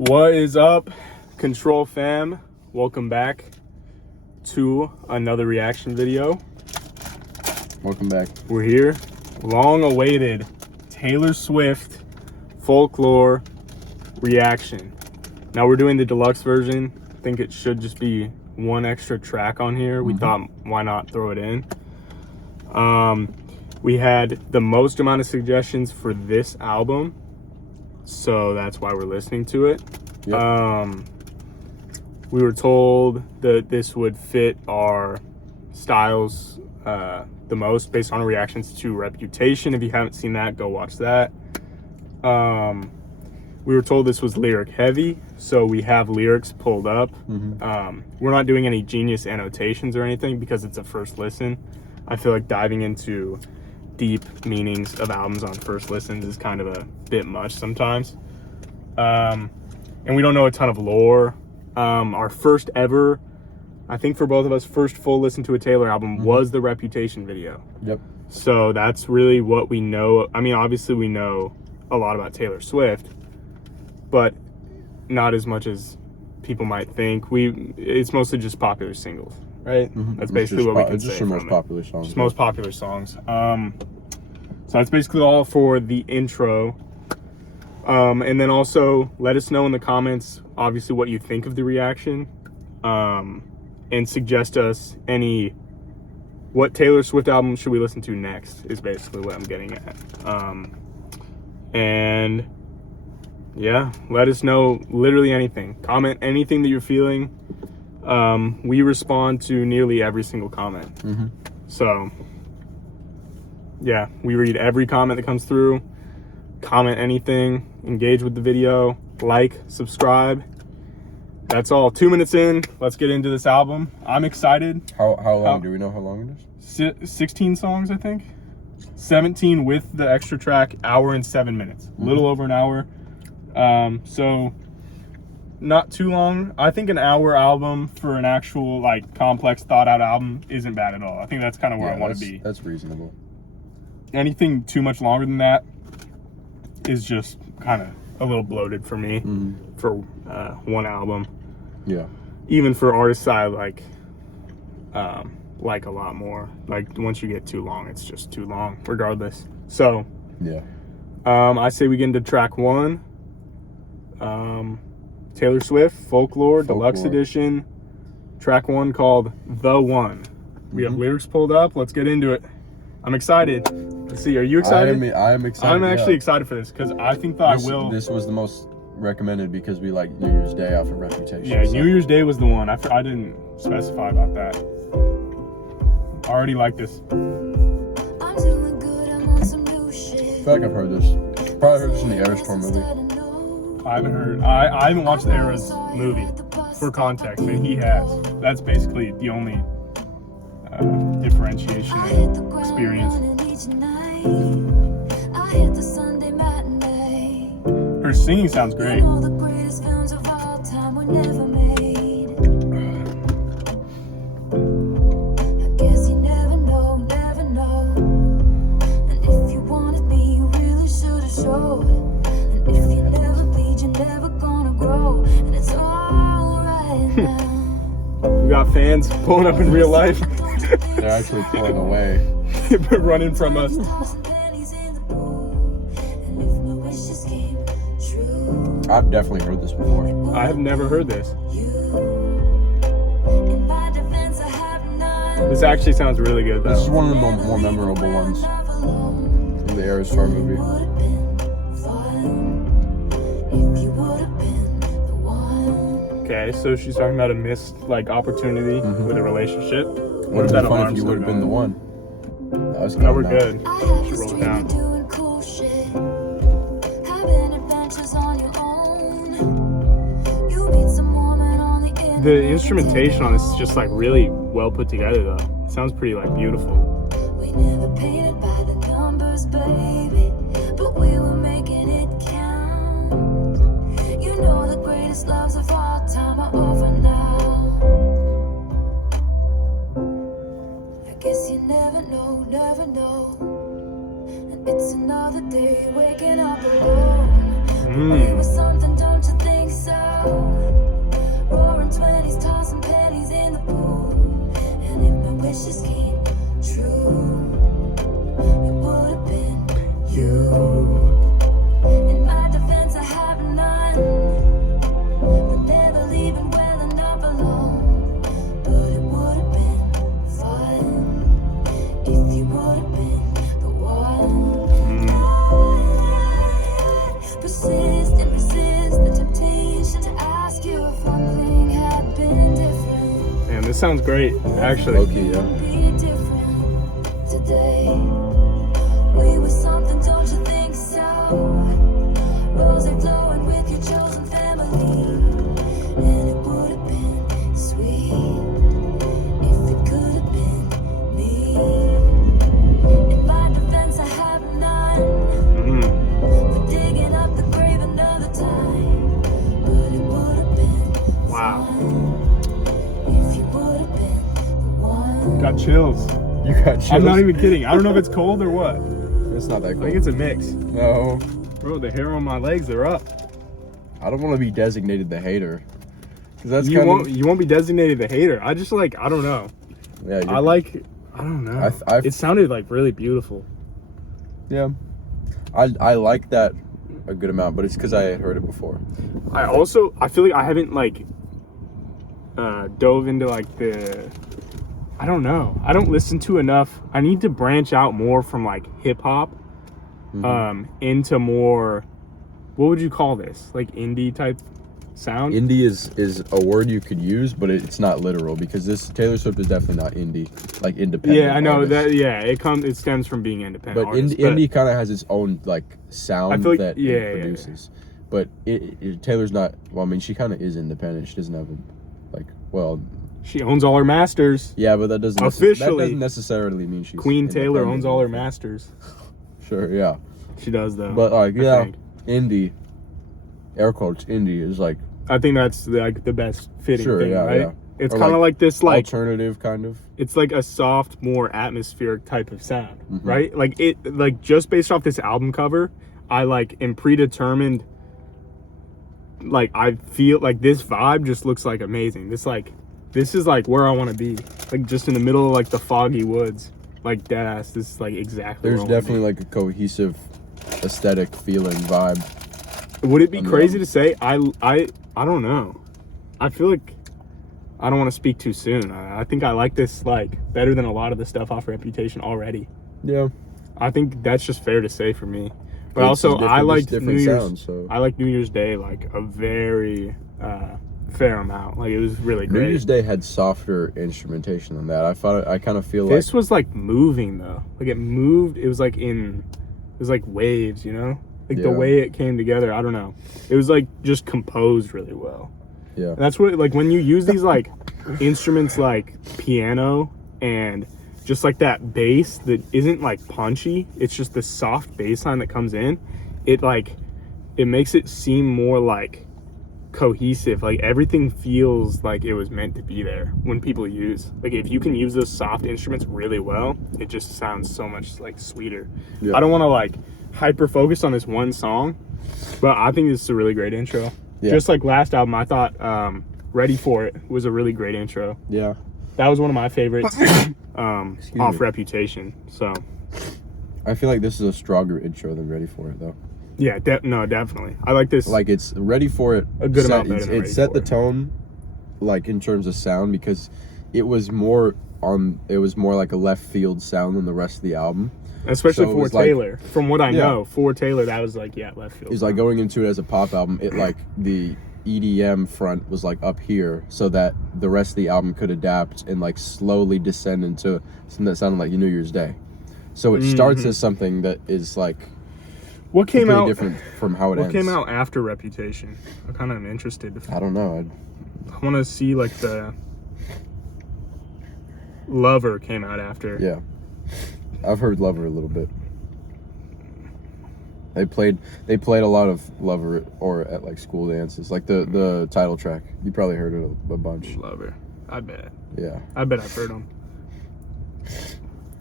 What is up, CTRL Fam? Welcome back to another reaction video. Welcome back. We're here. Long awaited Taylor Swift folklore reaction. Now we're doing the deluxe version. I think it should just be one extra track on here. We thought, why not throw it in? We had the most amount of suggestions for this album, so that's why we're listening to it. Yep. We were told that this would fit our styles the most based on reactions to Reputation. If you haven't seen that, go watch that. We were told this was lyric heavy, so we have lyrics pulled up. We're not doing any genius annotations or anything because it's a first listen. I feel like diving into deep meanings of albums on first listens is kind of a bit much sometimes. And we don't know a ton of lore. Our first ever, I think for both of us, first full listen to a Taylor album was the Reputation video. Yep. So that's really what we know. I mean, obviously we know a lot about Taylor Swift, but not as much as people might think. It's mostly just popular singles, right? That's basically what we can say. Just the most popular songs. Just most popular songs. So that's basically all for the intro. And then also let us know in the comments, obviously, what you think of the reaction, and suggest us what Taylor Swift album should we listen to next is basically what I'm getting at. And yeah, let us know literally anything. Comment anything that you're feeling. We respond to nearly every single comment. So yeah, we read every comment that comes through. Comment anything, engage with the video, like, subscribe. That's all. 2 minutes in, let's get into this album. I'm excited. How long? Do we know how long it is? 16 songs, I think. 17 with the extra track, hour and 7 minutes. A little over an hour. So not too long. I think an hour album for an actual complex thought out album isn't bad at all. I think that's kind of where I want to be. That's reasonable. Anything too much longer than that is just kind of a little bloated for me for one album. Yeah. Even for artists I like a lot more. Like once you get too long, it's just too long regardless. So yeah. I say we get into track 1. Taylor Swift, Folklore, Deluxe Edition. Track 1 called The One. We have lyrics pulled up. Let's get into it. I'm excited. Let's see, are you excited? I am excited. I'm actually excited for this because I think that I will. This was the most recommended because we like New Year's Day off of Reputation. Yeah, so. New Year's Day was the one. I didn't specify about that. I already like this. I feel like I've heard this. Probably heard this in the Eras Tour movie. I haven't watched the Eras movie for context, and he has. That's basically the only differentiation and experience. Her singing sounds great. We got fans pulling up in real life. They're actually pulling away. But running from us. I've definitely heard this before. I have never heard this. This actually sounds really good though. This is one of the more memorable ones from the Eras Tour movie. Okay, so she's talking about a missed opportunity with a relationship. What if that fun if you would have been the one? No, we're good. She rolled it down. The instrumentation on this is just really well put together though. It sounds pretty beautiful. We never painted by the numbers, baby, but we were making it count. You know the greatest loves of all time are over now. I guess you never know, never know. And it's another day waking up alone. We were something, don't you think so? sounds great, actually. Low-key, yeah. Be different today. We were something, don't you think so? Rose are glowing with your chosen family, and it would have been sweet if it could have been me. In my defense, I have none for digging up the grave another time, but it would have been Wow. if you would have been the one. Got chills. You got chills. I'm not even kidding. I don't know if it's cold or what. It's not that I cool. think it's a mix. No. Bro, the hair on my legs, they're up. I don't want to be designated the hater. 'Cause that's You kind won't be designated the hater. I just like, I don't know. Yeah. I don't know. I've- It sounded like really beautiful. Yeah. I like that a good amount, but it's because I had heard it before. I feel like I haven't like dove into like I don't know. I don't listen to enough. I need to branch out more from like hip hop into more, what would you call this? Like indie type sound? Indie is a word you could use, but it's not literal because this Taylor Swift is definitely not indie, like independent. Yeah, I know artist. that. Yeah, it stems from being independent. But artist, indie kind of has its own like sound I feel like- that yeah, it yeah, produces. But Taylor's not. Well, I mean, she kind of is independent. She doesn't have a like. Well, she owns all her masters. yeah, but that doesn't Officially, that doesn't necessarily mean she's Queen Taylor independent. owns all her masters. Sure, yeah, She does though. but like I yeah, think. indie, air quotes, indie is like I think that's like the best fitting Sure, thing, yeah, right? yeah. It's Or, kind of like this, like alternative kind of. it's like a soft, more atmospheric type of sound, Mhm. right? Like just based off this album cover, I like am predetermined. Like I feel like this vibe just looks like amazing. This is like where I want to be, like just in the middle of like the foggy woods, like dead ass. This is like exactly. There's where I wanna definitely like a cohesive aesthetic feeling vibe. be. Would it be on the crazy album. to say I don't know. I feel like I don't want to speak too soon. I think I like this like better than a lot of the stuff off Reputation already. Yeah. I think that's just fair to say for me. But It's also, different- I just like different New Year's. sounds, so. I like New Year's Day like a very fair amount. Like it was really New great. Year's Day had softer instrumentation than that. I kind of feel This like was like moving though. Like it moved. It was like waves. You know, like the Yeah. way it came together. I don't know. It was like just composed really well. yeah. And that's what like when you use these like instruments like piano and just like that bass that isn't like punchy, it's just the soft bass line that comes in, it makes it seem more like cohesive. Like everything feels like it was meant to be there when people use, like if you can use those soft instruments really well, it just sounds so much like sweeter. Yeah. I don't want to like hyper focus on this one song, but I think this is a really great intro. Yeah. Just like last album, I thought Ready For It was a really great intro. Yeah. That was one of my favorites off me. Reputation. So I feel like this is a stronger intro than Ready For It though. yeah, no, definitely. I like this. Like it's Ready For It. A good amount better than It Ready set For the It. tone, like in terms of sound, because it was more like a left field sound than the rest of the album. especially so it for was like- Taylor. From what I Yeah. know, for Taylor, that was like left field. It's like going into it as a pop album. It like the EDM front was like up here, so that the rest of the album could adapt and like slowly descend into something that sounded like New Year's Day. So it starts as something that is like what came completely out. different from how it What ends. came out after Reputation? I kind of am interested. I don't know. I want to see like the Lover came out after. Yeah, I've heard Lover a little bit. They played a lot of Lover or at like school dances, like the title track. You probably heard it a bunch. Lover. I bet. Yeah, I bet I've heard them.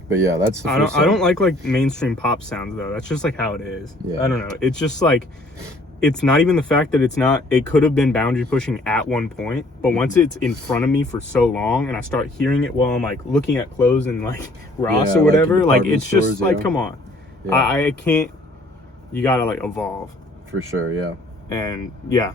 but yeah, that's the I first don't song. like mainstream pop sounds though. That's just like how it is. Yeah. I don't know. It's just like it's not even the fact that it could have been boundary pushing at one point, but once it's in front of me for so long and I start hearing it while I'm like looking at clothes and like Ross Yeah, or like whatever, in like department it's just stores, like yeah. come on. Yeah. I can't, you gotta like evolve. For sure, yeah. And yeah,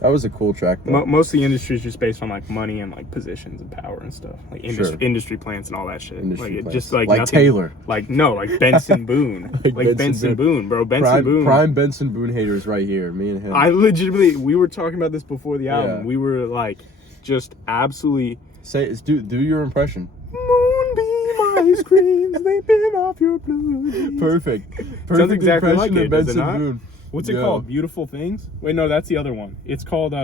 That was a cool track though. most of the industry is just based on like money and like positions and power and stuff, like Sure. industry plants and all that shit. Industry like it plants. just like Like nothing, Taylor. like no, like Benson Boone, like Benson Boone, bro. Benson Boone. Prime Benson Boone haters right here. Me and him. I legitimately, we were talking about this before the album. Yeah. We were like, just absolutely Do your impression. Moonbeam ice cream slipping off your blue jeans. Perfect. Sounds exactly impression like of it, does it Benson not? Boone. What's it Yeah. called? Beautiful Things? Wait, no, that's the other one. It's called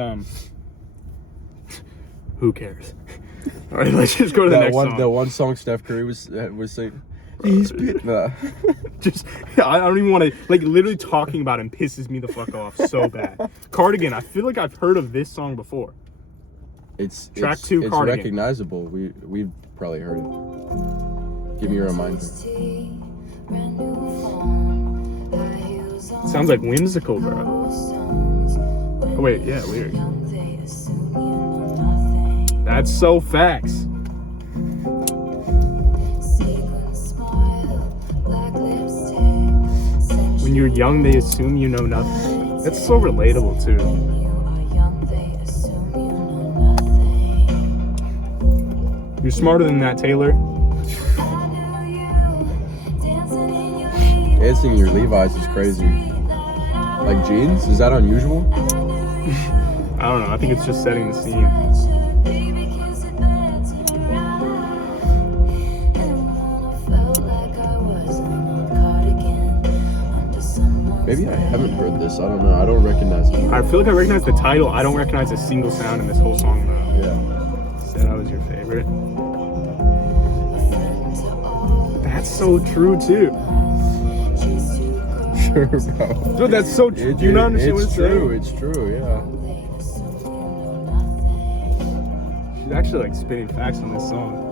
who cares? All right, let's just go to the next song. The one song Steph Curry was saying. He's nah. Just, I don't even want to, like, literally talking about him pisses me the fuck off so bad. Cardigan, I feel like I've heard of this song before. It's Track 2, it's Cardigan. recognizable. We've probably heard it. Give me a reminder. Sounds like whimsical, bro. Oh, wait, yeah, weird. That's so facts. When you're young, they assume you know nothing. That's so relatable, too. You're smarter than that, Taylor. Dancing in your Levi's is crazy. Like jeans? Is that unusual? I don't know. I think it's just setting the scene. Maybe I haven't heard this. I don't know. I don't recognize it. I feel like I recognize the title. I don't recognize a single sound in this whole song, though. Yeah. Said I was your favorite. That's so true, too. Sure, bro. Dude, that's so true. Do you not understand what it's true. saying? It's true, yeah. She's actually, like, spitting facts on this song.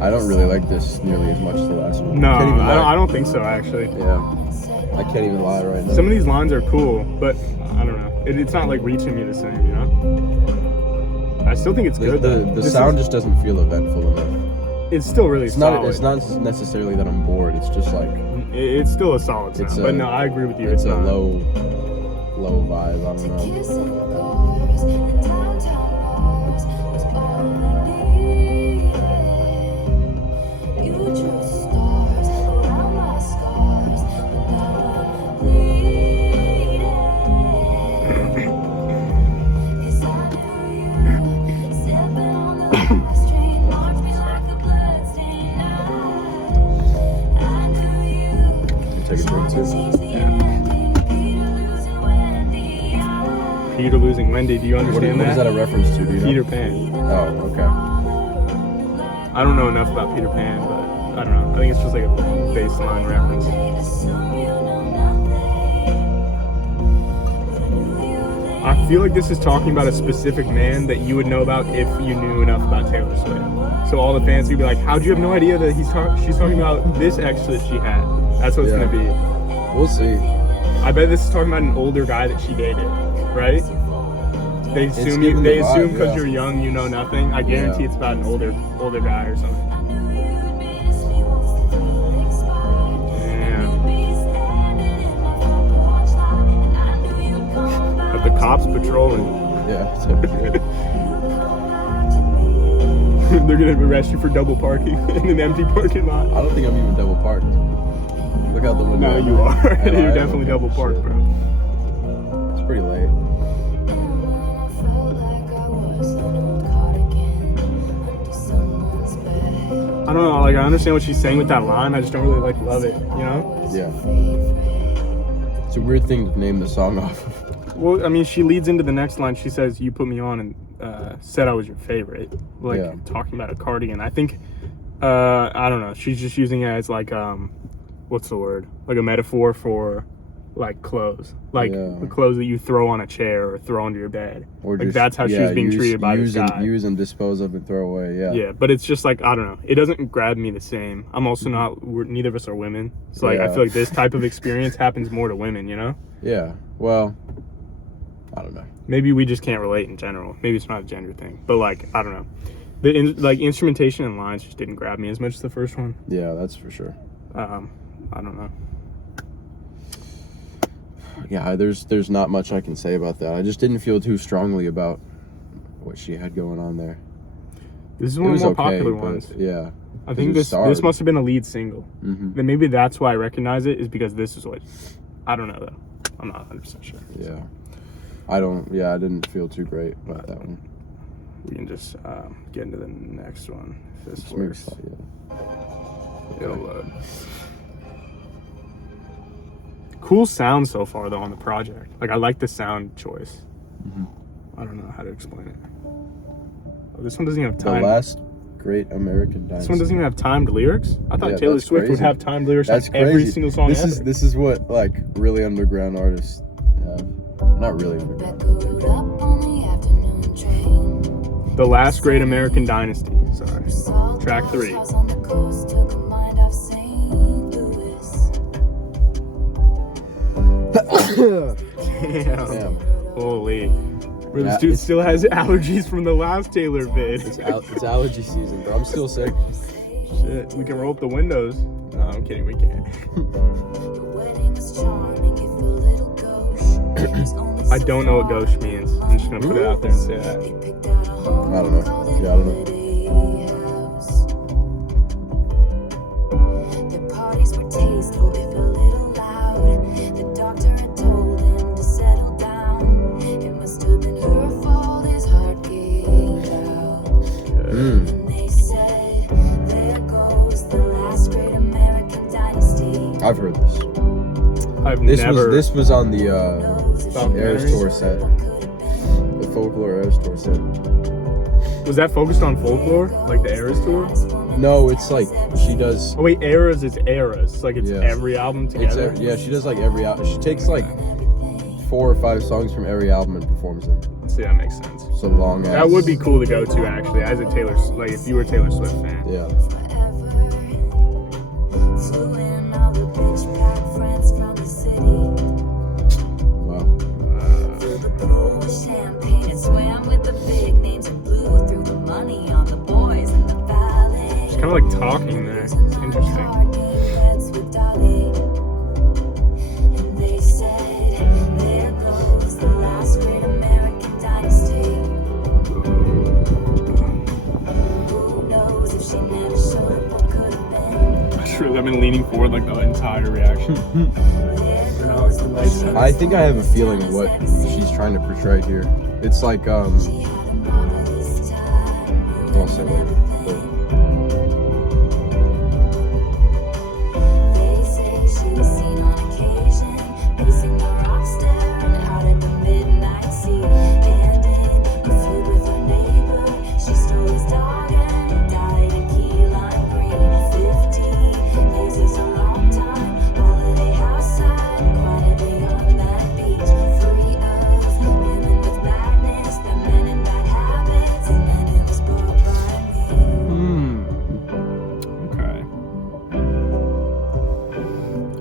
I don't really like this nearly as much as the last one. No, Can't even lie. I don't think so, actually. Yeah. I can't even lie right now. Some of these lines are cool, but I don't know. It's not, like, reaching me the same, you know? I still think it's good, though. The This sound is- just doesn't feel eventful enough. It's still really solid. It's not necessarily that I'm bored. It's just like It's still a solid sound. It's But a- no, I agree with you. it's a not. low vibe. I don't know. Take a drink too. Peter losing Wendy. Do you What understand is that a reference to? Do you know? Peter Pan. Oh, okay. I don't know enough about Peter Pan, but I don't know. I think it's just like a baseline reference. I feel like this is talking about a specific man that you would know about if you knew enough about Taylor Swift. So all the fans would be like, how'd you have no idea that she's talking about this ex that she had? That's what it's Yeah. gonna be. We'll see. I bet this is talking about an older guy that she dated, right? They assume giving the vibe, because yeah. you're young, you know nothing. I guarantee Yeah. it's about an older guy or something. Damn. But the cops patrolling. Yeah. They're gonna arrest you for double parking in an empty parking lot. I don't think I'm even double parked. Look out the window. No, you are. I know, You're I am. definitely double parked, Shit. bro. It's pretty late. I don't know. Like, I understand what she's saying with that line. I just don't really love it. You know? Yeah. It's a weird thing to name the song off of. Well, I mean, she leads into the next line. She says, "You put me on and said I was your favorite." Like, Yeah. talking about a cardigan. I think, I don't know. She's just using it as like, what's the word? Like a metaphor for, like, clothes. Like Yeah. the clothes that you throw on a chair or throw under your bed. Or Like, just, that's how she was being treated by use this guy. Use and dispose of and throw away. Yeah. Yeah, but it's just like, I don't know. It doesn't grab me the same. I'm also neither of us are women. So, like, I Yeah. feel like this type of experience happens more to women, you know? Yeah. Well, I don't know. Maybe we just can't relate in general. Maybe it's not a gender thing. But, like, I don't know. The instrumentation and lines just didn't grab me as much as the first one. Yeah, that's for sure. I don't know. Yeah, there's not much I can say about that. I just didn't feel too strongly about what she had going on there. This is It one of was the more okay, popular but ones. yeah. I think it this starred. must have been a lead single. Mm-hmm. Then maybe that's why I recognize it, is because this is what, I don't know though. I'm not 100% sure. Yeah. I didn't feel too great about that one. We can just get into the next one if this Just works. It'll load. Cool sound so far though on the project. Like I like the sound choice. Mm-hmm. I don't know how to explain it. Oh, this one doesn't even have The time. Last Great American Dynasty. This one doesn't even have timed lyrics. I thought Yeah, Taylor that's Swift would crazy. have timed lyrics That's on every crazy. single song This ever. This is what like really underground artists have. Not really underground. Becca rode up on the afternoon train. The Last Great American Dynasty. Sorry. Saw the Track 3. house on the coast, took her mind off St. Louis. Damn. Damn. Holy. Bro, this Yeah, dude it's- still has allergies from the last Taylor vid. It's allergy season, bro. I'm still sick. Shit, we can roll up the windows. No, I'm kidding, we can't. Your wedding was charming, give a little gauche. I don't know what gauche means. I'm just gonna put it out there and say that. They picked out a home I don't know. called Yeah, I don't know. Holiday House. Their parties were tasteful, if a little loud. The doctor had told him to settle down. It must have been her fault his heart gave out. And they said, there goes the last great American dynasty. I've heard this. I've This never. was on the Documentary? Eras tour set. The folklore Eras tour set. Was that focused on folklore? Like the Eras tour? No, it's like she does. Oh wait, Eras is Eras. Like it's Yeah. every album It's together. yeah, she does like every album. She takes like 4 or 5 songs from every album and performs them. See, that makes sense. It's a long ass. That would be cool to go to actually, as a Taylor, like if you were a Taylor Swift fan. Yeah. Flew in all the bitch pack friends from the city. Wow. Filled the pool with champagne and swam with the big names and blew through the money on the boys in the valley. It's kind of like talking there. It's interesting. And they said, there goes the last great American dynasty. Who knows if she never showed up, what could have been? Sure, I've been leaning forward like the entire reaction. I think I have a feeling of what she's trying to portray here. It's like I'll say later. They say she was seen on occasion, pacing the rock, staring out at the midnight sea. And in a feud with her neighbor, she stole his dog and he died a key lime green. 15 years is a long time. Holiday house side, quietly on that beach. Free of women with madness, the men in bad habits, and then it was bought by me. Okay.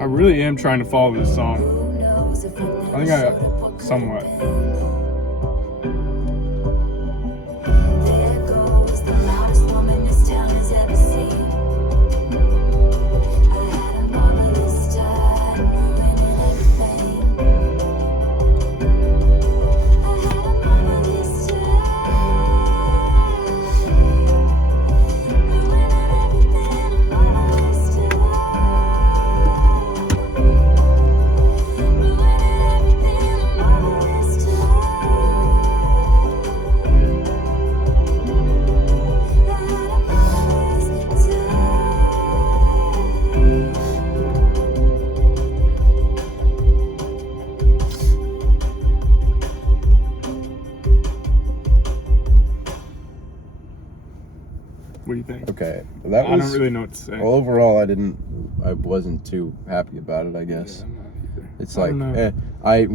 I really am trying to follow this song. Who knows if I think I somewhat. There goes the loudest woman this town has ever seen. I had a marvelous time ruining everything. I had a marvelous time ruining everything. A marvelous time ruining everything. A marvelous time. What do you think? Okay, that I was. don't really know what to say. Well, overall, I wasn't too happy about it. I guess I'm not either. it's I like don't know. I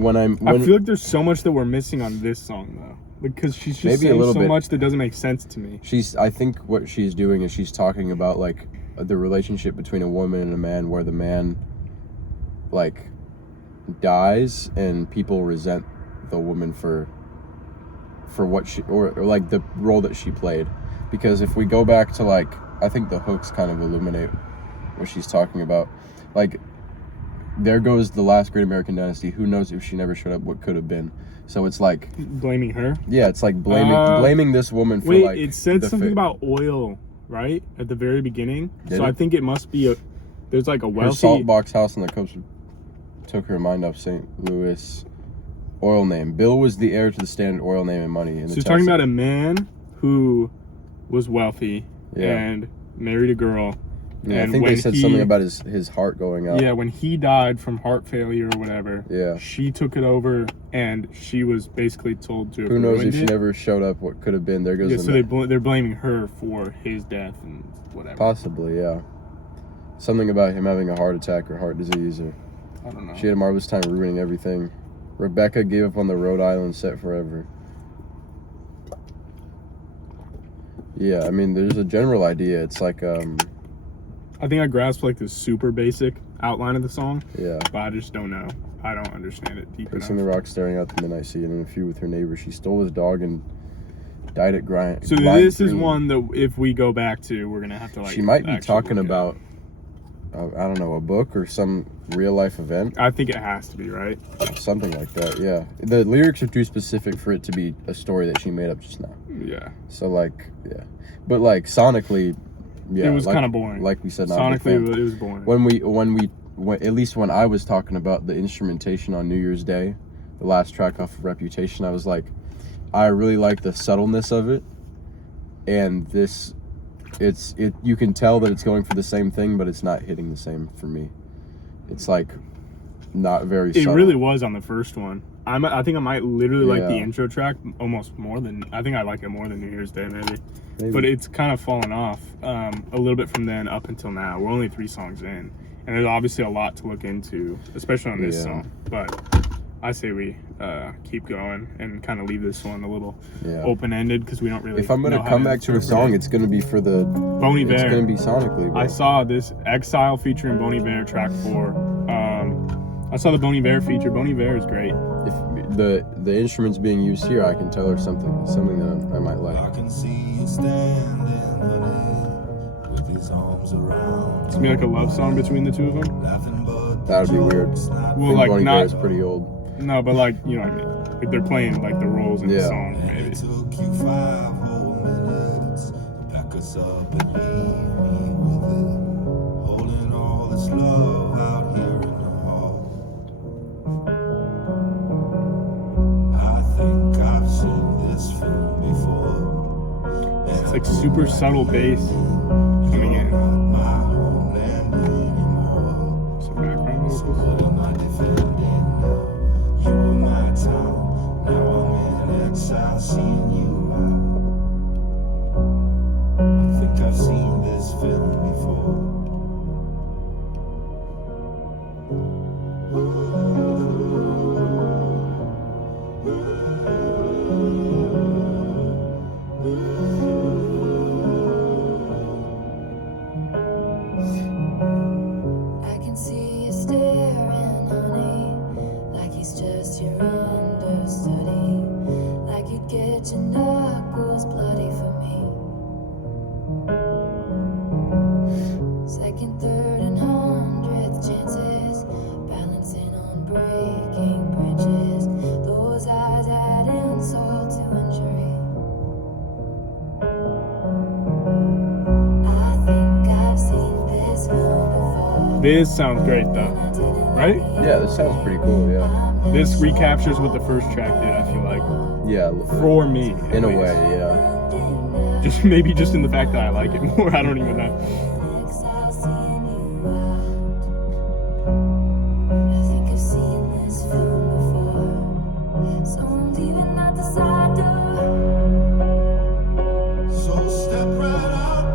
feel like there's so much that we're missing on this song though, because she's just Maybe a saying little so bit. much that doesn't make sense to me. I think what she's doing is she's talking about like the relationship between a woman and a man, where the man like dies and people resent the woman for what she or like the role that she played. Because if we go back to like, I think the hooks kind of illuminate what she's talking about. Like there goes the last great American dynasty. Who knows if she never showed up, what could have been. So it's like Blaming her. yeah, it's like blaming this woman for Wait, like it said something about oil, right, at the very beginning. Did so it? I think it must be there's like a her wealthy. salt box house and the Cubs took her mind off St. Louis. Oil name. Bill was the heir to the standard oil name and money. In So the he's talking text. about a man who was wealthy and married a girl. Yeah, and I think they when said something about his heart going out. Yeah, when he died from heart failure or whatever, she took it over, and she was basically told to have Who knows ruined if she it. never showed up, what could have been. There goes Yeah, the so they're blaming her for his death and whatever. Possibly, yeah. Something about him having a heart attack or heart disease. Or I don't know. she had a marvelous time ruining everything. Rebecca gave up on the Rhode Island set forever. Yeah, I mean, there's a general idea. It's like, I think I grasped like the super basic outline of the song, yeah. but I just don't know. I don't understand it deep Pacing the enough. rock, staring out the midnight sea, and in a feud with her neighbor, she stole his dog and died at grind. So this is one that if we go back to, we're gonna have to like. She might be actually talking look at. about, I don't know, a book or some real life event. I think it has to be, right? Something like that, yeah. The lyrics are too specific for it to be a story that she made up just now. Yeah. So like, yeah, but like sonically, yeah, It was like- kind of boring. Like we said, not a big fan. Sonically, it was boring. When at least when I was talking about the instrumentation on New Year's Day, the last track off of Reputation, I was like, I really like the subtleness of it, and this, you can tell that it's going for the same thing, but it's not hitting the same for me. It's like not very. It subtle. really was on the first one. I think I might literally like the Yeah. intro track almost more than. I think I like it more than New Year's Day maybe. Maybe. But it's kind of fallen off a little bit from then up until now. We're only 3 songs in, and there's obviously a lot to look into, especially on this song. But I say we keep going and kind of leave this one a little open-ended because we don't really. If I'm gonna know how come back to a interpret song, it. it's gonna be for the Boney It's Bear. gonna be sonically. Bro. I saw this Exile featuring Boney Bear track 4. I saw the Boney Bear feature. Boney Bear is great. If the instruments being used here, I can tell her something that I might like. I can see you standing on it with his arms around. It's gonna be like a love song between the two of them. Laughing, but That would be weird. Well, I think like Bonnie Bear not is pretty old. no, but like you know what I mean. Like they're playing like the roles in the Yeah. song. Maybe. it took you 5 whole minutes to pack us up and leave me with it. Holding all this love out here in the hall. I think I've seen this film before. It's like super subtle bass coming in. My homeland anymore. Some background vocals. What am I defending now? You were my town. Now I'm in exile, seeing you out. I think I've seen this film before. I can see you staring, honey, like he's just your understudy, like you'd get your knuckles bloody for me. Second, third, and 100th chances, balancing on breaking branches. Those eyes add insult to injury. I think I've seen this film before. This sounds great though, right? Yeah, this sounds pretty cool. Yeah, This recaptures what the first track did. I feel like yeah. for me, In a at way, least. yeah. Just maybe just in the fact that I like it more. I don't even know. Exile, seeing you out. I think I've seen this film before, so I'm leaving out the side door. So step right out.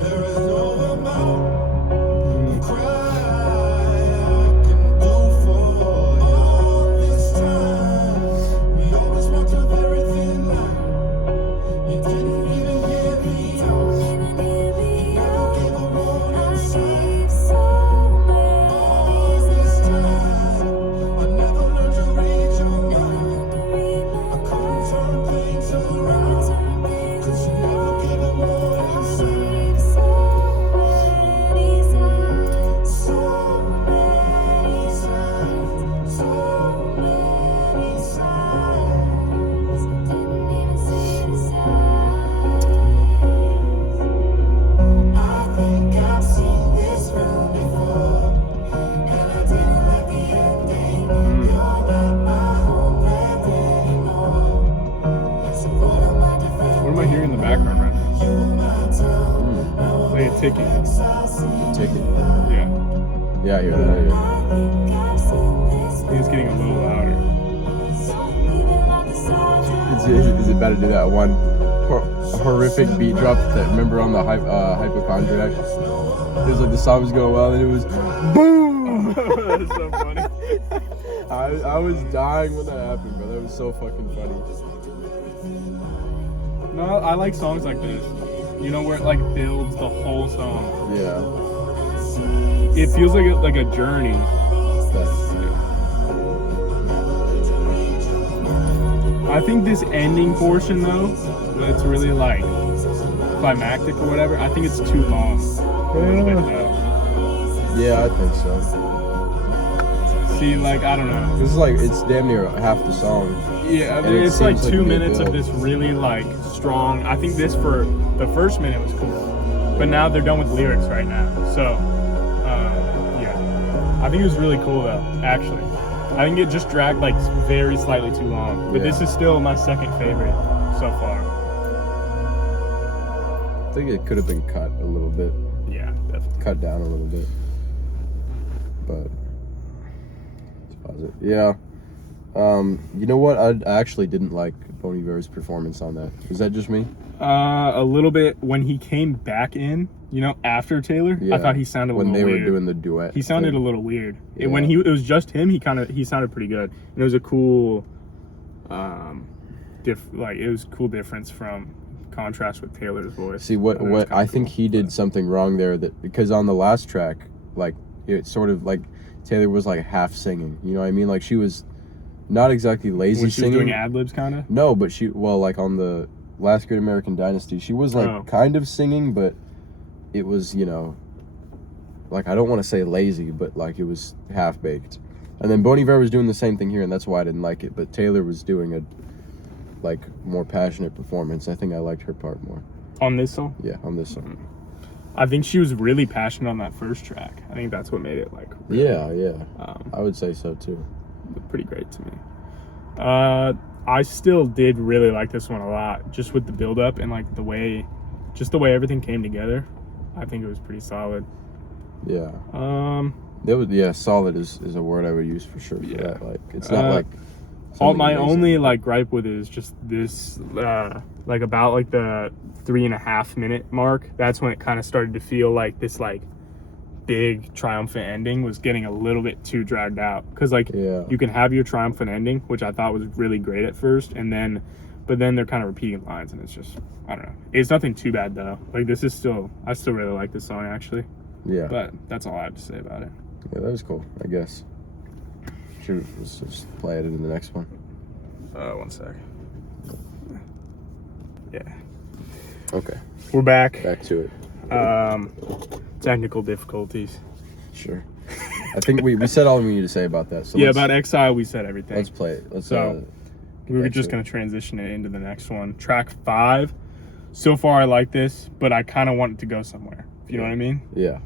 There is no amount of cry I can do for you all this time. We always walked a very thin line. You didn't even hear me. Don't even hear me ticking. Ticket. Yeah. Yeah, I hear that. I hear that. I think it's getting a little louder. Is it better to do that one horrific beat drop that remember on the hypochondriac? It was like the song was going well and it was boom. That's so funny. I was dying when that happened, bro. That was so fucking funny. No, I like songs like this. You know, where it like builds the whole song. Yeah. It feels like a journey. I think this ending portion though, that's really like climactic or whatever, I think it's too long. Yeah, I think so. See, like, I don't know. This is like, it's damn near half the song. Yeah, And it it's like seems like 2 a good minutes of build. this really like strong. I think this for the first minute was cool, but now they're done with lyrics right now. So, yeah, I think it was really cool though. Actually, I think it just dragged like very slightly too long. But this Yeah. is still my second favorite so far. I think it could have been cut a little bit, Yeah, definitely. cut down a little bit. But let's pause it. Yeah. You know what? I actually didn't like Bon Iver's performance on that. Was that just me? A little bit when he came back in, you know, after Taylor. Yeah. I thought he sounded a when little they weird. were doing the duet. He sounded thing. a little weird. Yeah. When it was just him, he sounded pretty good. And it was a cool, it was a cool difference from contrast with Taylor's voice. See what And it was what kinda I think cool, he did but- something wrong there, that because on the last track, like it sort of like Taylor was like half singing. You know what I mean? Like she was not exactly lazy when she was singing. doing ad libs, kind of. No, but like on the last Great American Dynasty, she was like Oh. kind of singing, but it was, you know, like I don't want to say lazy, but like it was half baked. And then Bon Iver was doing the same thing here, and that's why I didn't like it. But Taylor was doing a like more passionate performance. I think I liked her part more. On this song, Yeah, on this song. I think she was really passionate on that first track. I think that's what made it like really, Yeah, I would say so too. pretty great to me. I still did really like this one a lot, just with the build up and like the way everything came together. I think it was pretty solid. Yeah. Solid is a word I would use for sure for Yeah. that. Like it's not like All something my amazing. only like gripe with it is just this, like about like the 3.5 minute mark. That's when it kind of started to feel like this like big triumphant ending was getting a little bit too dragged out. Because like Yeah. you can have your triumphant ending, which I thought was really great at first, but then they're kind of repeating lines, and it's just, I don't know. It's nothing too bad though. Like I still really like this song actually. Yeah. But that's all I have to say about it. Yeah, that was cool, I guess. Should let's just play it into the next one. 1 sec. Yeah, Okay. we're back. Back to it. Technical difficulties. Sure. I think we said all we need to say about that. So Yeah, let's, about Exile, we said everything. let's play it. Let's So, we were back just to going to transition it into the next one. Track 5. So far, I like this, but I kind of want it to go somewhere. If you know what I mean? yeah.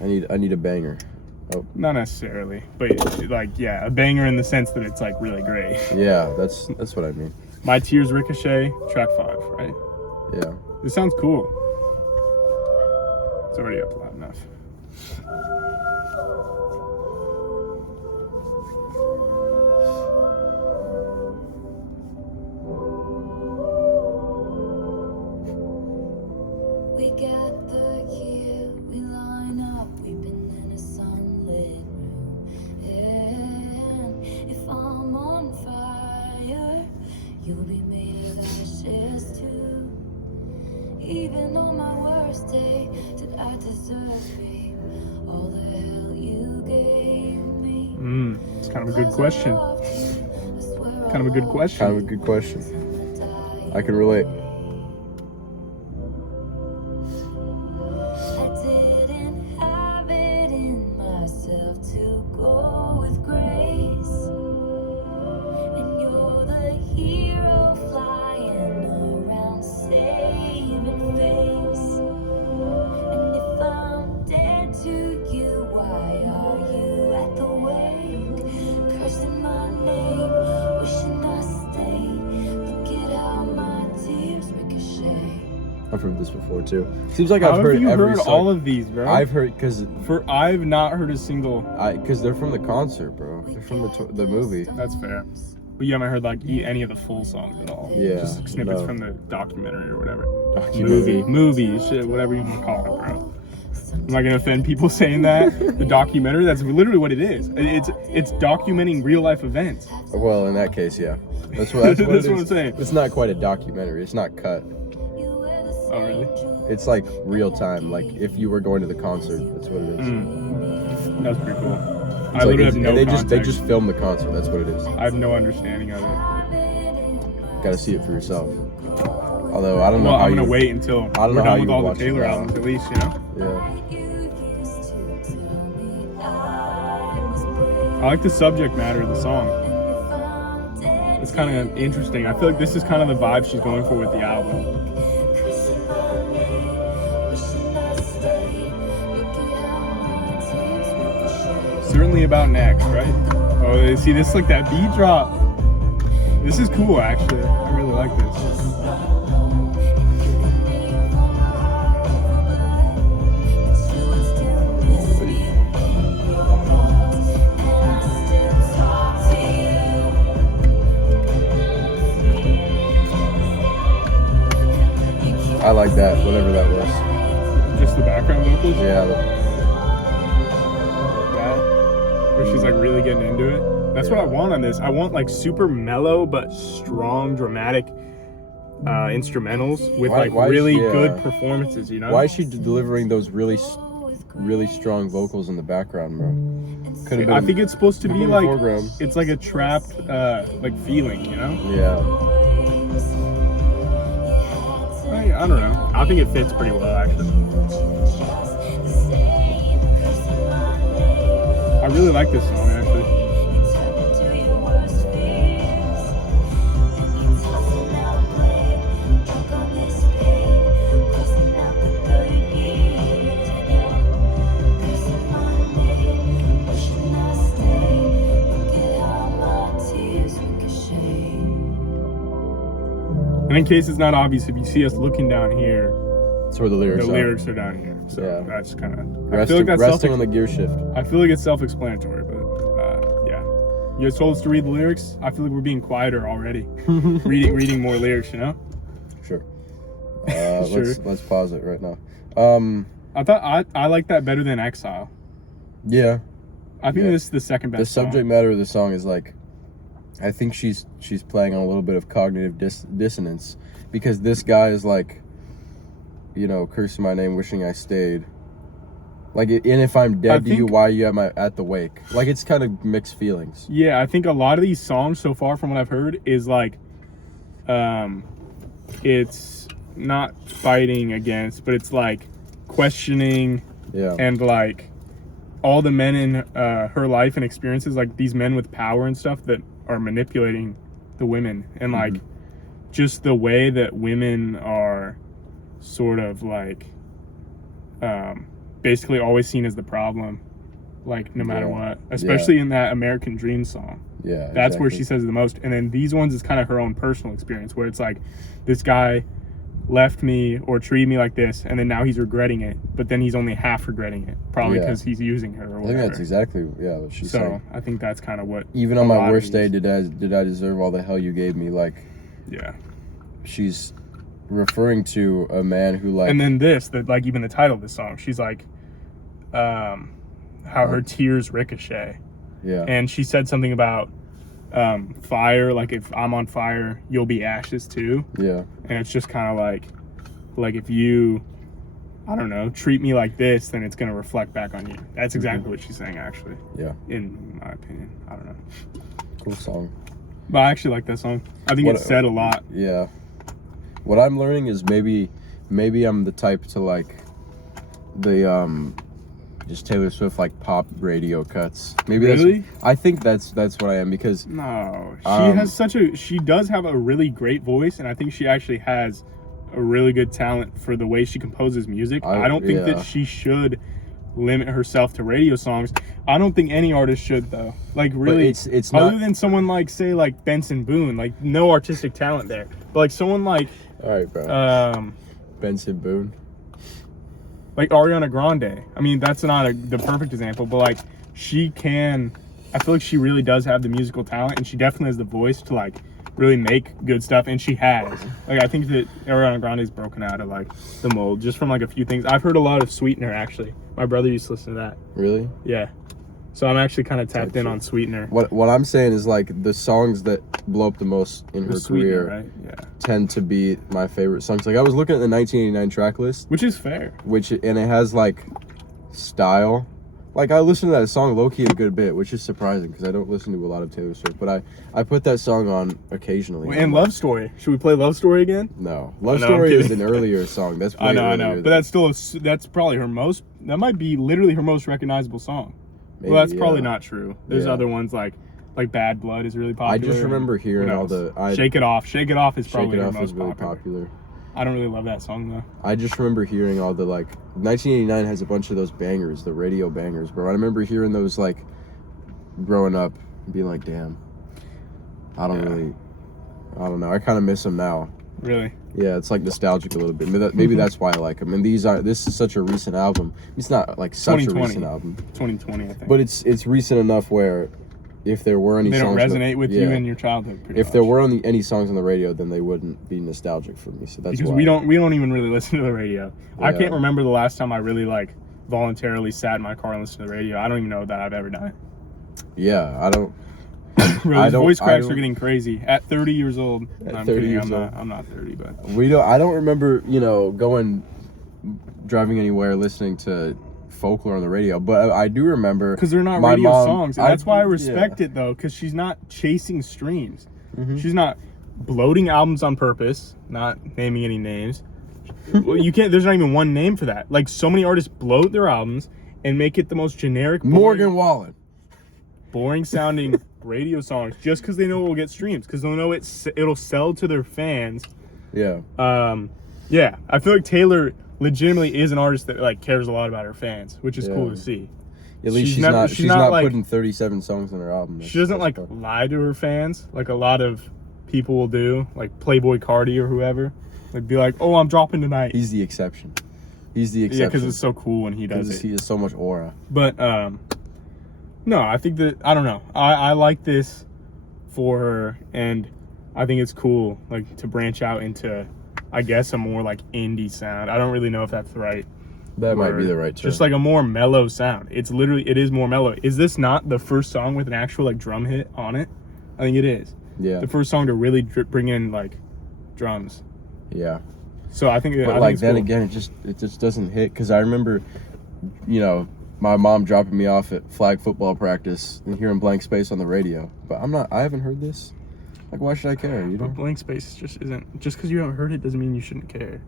I need a banger. Oh, Not necessarily, but like, yeah, a banger in the sense that it's like really great. yeah, that's what I mean. My Tears Ricochet, track 5, right? Yeah. This sounds cool. It's already up loud enough. We gather here, we line up, we've been in a sunlit room. And if I'm on fire, you'll be made of ashes too. Even on my worst day, did I deserve, babe, all the hell you gave me? It's kind of a good question. Kind of a good question. Kind of a good question. I can relate. I didn't have it in myself to go with grace. And you're the hero flying around saving face. And if I'm dead to you, why are you at the wake? Cursing my name, wishing I stayed. Look at how my tears I've heard this before too. Seems like How I've have heard you every heard song. all of these, bro? I've heard because I've not heard a single. because they're from the concert, bro. They're from the movie. That's fair. But you haven't heard like any of the full songs at all. Yeah, Just snippets no. from the documentary or whatever. Documentary. Movie, shit, whatever you want to call it, bro. I'm not gonna offend people saying that. The documentary, that's literally what it is. It's documenting real life events. Well, in that case, yeah. That's what That's it what is. I'm saying. It's not quite a documentary. It's not cut. Oh really? It's like real time. Like if you were going to the concert, that's what it is. That's pretty cool. It's I like literally it's- have no and they context. just film the concert. That's what it is. I have no understanding of it. Got to see it for yourself. Although I don't know Well, how I'm gonna you. wait until I don't we're know how done with you all the watch it Taylor now. albums, at least, you know. Yeah. I like the subject matter of the song. It's kind of interesting. I feel like this is kind of the vibe she's going for with the album. Certainly about next, right? Oh, see, this is like that beat drop. This is cool, actually. I really like this. I like that. Whatever that was. Just the background vocals. Yeah. That, where she's like really getting into it. That's what I want on this. I want like super mellow but strong, dramatic instrumentals with Why- like why is really she, good performances. You know? Why is she delivering those really strong vocals in the background, bro? Could have been. I think it's supposed to be in the like foreground. it's like a trapped like feeling. You know? Yeah. I don't know. I think it fits pretty well actually. I really like this song actually. And in case it's not obvious, if you see us looking down here, That's where the lyrics the are. lyrics are down here. So Yeah. that's kind of. I feel Resting, like that's resting on the gear shift. I feel like it's self-explanatory, but yeah. You guys told us to read the lyrics. I feel like we're being quieter already. reading more lyrics, you know. Sure. Sure. Let's pause it right now. I thought I like that better than Exile. Yeah. I think Yeah. this is the second best. The subject matter of the song is like, I think she's playing on a little bit of cognitive dissonance, because this guy is like, you know, cursing my name, wishing I stayed. Like, and if I'm dead to you, why are you at the wake? Like, it's kind of mixed feelings. Yeah, I think a lot of these songs so far, from what I've heard, is like, it's not fighting against, but it's like questioning Yeah. and like all the men in her life and experiences, like these men with power and stuff that are manipulating the women, and like just the way that women are sort of like basically always seen as the problem, like no matter Yeah. what, especially in that American Dream song. Yeah. That's where exactly. she says it the most. And then these ones is kind of her own personal experience, where it's like, this guy left me or treated me like this, and then now he's regretting it, but then he's only half regretting it, probably Yeah. because he's using her or I whatever. think that's exactly what she's So saying. I think that's kind of what. Even on a my lot of worst day, these- did I deserve all the hell you gave me? Like, Yeah. she's referring to a man who, like, And then like even the title of the song, she's like, how her tears ricochet, yeah, and she said something about fire, like if I'm on fire, you'll be ashes too. yeah, And it's just kind of like if you, I don't know, treat me like this, then it's going to reflect back on you. That's exactly what she's saying, actually, yeah. in my opinion. I don't know. Cool song. But I actually like that song. I think What- it said a lot. Yeah. What I'm learning is maybe I'm the type to like the just Taylor Swift like pop radio cuts. Maybe Really? I think that's what I am, because No, she does have a really great voice, and I think she actually has a really good talent for the way she composes music. I don't think yeah. that she should limit herself to radio songs. I don't think any artist should, though. Like, really, it's other not. than someone like, say, like Benson Boone, like no artistic talent there, but like someone like All right, bro. Benson Boone. Like Ariana Grande. I mean, that's not the perfect example, but like she can. I feel like she really does have the musical talent, and she definitely has the voice to like really make good stuff, and she has. Like I think that Ariana Grande's broken out of like the mold just from like a few things. I've heard a lot of Sweetener actually. My brother used to listen to that. Really? Yeah. So I'm actually kind of tapped in on Sweetener. What I'm saying is like the songs that blow up the most in her Sweetener, career right? Yeah. tend to be my favorite songs. Like I was looking at the 1989 track list, Which is fair. and it has like style. Like I listen to that song low-key a good bit, which is surprising because I don't listen to a lot of Taylor Swift. But I put that song on occasionally. And Love Story. Should we play Love Story again? No, Love No, Story I'm is kidding. an earlier song. That's way I know, earlier but than- that's still that's probably her most. That might be literally her most recognizable song. Maybe, Well, that's probably yeah. not true. There's Yeah. other ones like Bad Blood is really popular. I just remember and hearing what all else? the Shake It Off. Shake It Off is Shake probably It her Off most is really popular. popular. I don't really love that song though. I just remember hearing all the like 1989 has a bunch of those bangers, the radio bangers, bro. I remember hearing those like growing up and being like, damn. I don't know. I kind of miss them now. Really? Yeah, it's like nostalgic a little bit. Maybe that's why I like them. And this is such a recent album. It's not like such a 2020. recent album, 2020, I think. but it's recent enough where if there were any they don't songs resonate with you in your childhood. Pretty if there much. were any songs on the radio, then they wouldn't be nostalgic for me. So that's because why we don't even really listen to the radio. I Yeah. can't remember the last time I really like voluntarily sat in my car and listened to the radio. I don't even know that I've ever done it. Yeah, I don't. Bro, I these don't- voice I cracks are don't- getting crazy. At 30 years old. At No, I'm 30 kidding. years old. I'm not 30, but I don't remember, driving anywhere listening to folklore on the radio, but I do remember because they're not my radio mom- songs, and that's why I respect it though, because she's not chasing streams. She's not bloating albums on purpose. Not naming any names. Well, you can't. There's not even one name for that. Like so many artists bloat their albums and make it the most generic, Morgan Wallen. boring sounding radio songs just because they know it will get streams, because they'll know it'll sell to their fans. Yeah. Yeah, I feel like Taylor legitimately is an artist that like cares a lot about her fans, which is cool Yeah. to see. At least she's not like, putting 37 songs on her album. she doesn't like lie to her fans like a lot of people will do, like Playboy Cardi or whoever. Like be like, "Oh, I'm dropping tonight." He's the exception. Yeah, because it's so cool when he does it. He has so much aura. But no, I think that I don't know. I like this for her, and I think it's cool like to branch out into, I guess, a more like indie sound. I don't really know if that's the right. That might be word. the right term. Just like a more mellow sound. It is more mellow. Is this not the first song with an actual like drum hit on it? I think it is. Yeah. The first song to really bring in like drums. Yeah. So I think. But I think like it's then cool. again, it just doesn't hit, because I remember, my mom dropping me off at flag football practice and hearing Blank Space on the radio. But I haven't heard this. Like, why should I care? But Blank Space just isn't. Just because you haven't heard it doesn't mean you shouldn't care.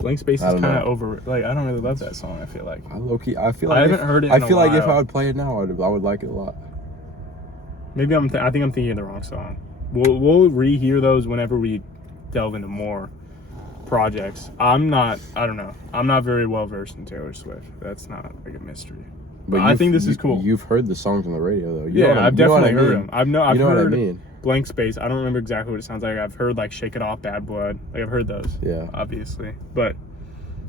Blank Space is I don't kind of know. over. Like I don't really love that song. I feel like. I feel like I haven't heard it in I a feel like if while. I would play it now, I would like it a lot. Maybe I think I'm thinking of the wrong song. We'll rehear those whenever we delve into more projects. I don't know. I'm not very well versed in Taylor Swift. That's not like a mystery. But I think this is cool. You've heard the songs on the radio, though. You know Yeah, what I- I've you know what I definitely heard mean? them. I've You know what I heard mean? Blank Space. I don't remember exactly what it sounds like. I've heard like Shake It Off, Bad Blood. Like I've heard those. Yeah. Obviously, but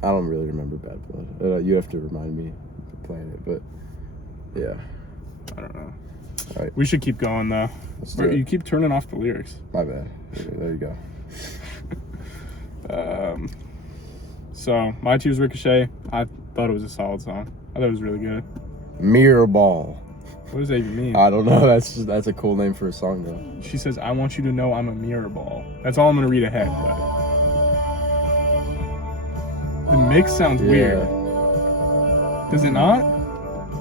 I don't really remember Bad Blood. You have to remind me playing it, but yeah. I don't know. All right. We should keep going though. Let's do it. You keep turning off the lyrics. My bad. There you go. So My Tears Ricochet. I thought it was a solid song. I thought it was really good. Mirrorball. What does that even mean? I don't know. That's a cool name for a song, though. She says, "I want you to know I'm a Mirrorball." That's all I'm gonna read ahead. But the mix sounds weird. Does it not?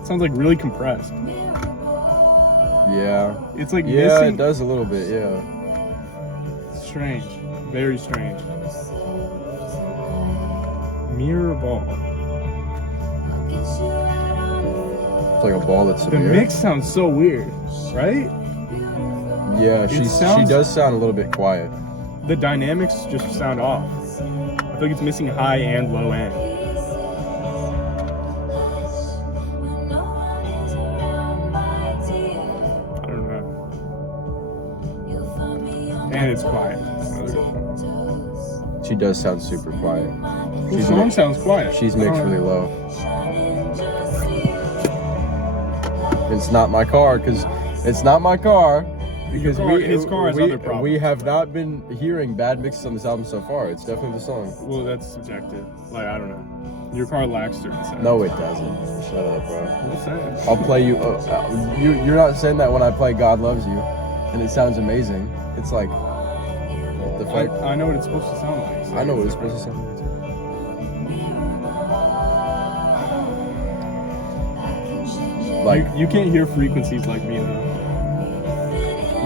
It sounds like really compressed. Yeah. It's like Yeah, missing. it does a little bit. Yeah. Strange. Very strange. Mirrorball. It's like a ball that's The severe. mix sounds so weird, right? Yeah, she sounds- does sound a little bit quiet. The dynamics just sound off. I feel like it's missing high and low end. I don't know. And it's quiet. She She does sound super quiet. The song sounds quiet. She's mixed really low. It's not my car, because it's not my car. Because his car has other problems. We have not been hearing bad mixes on this album so far. It's definitely the song. Well, that's subjective. Like, I don't know. Your car lacks certain sounds. No, it doesn't. Shut up, bro. I'm saying. I'll play you. You're not saying that when I play God Loves You, and it sounds amazing. It's like, what the fuck? I know what it's supposed to sound like. So I know what it's supposed to sound like. Like, you can't hear frequencies like me though.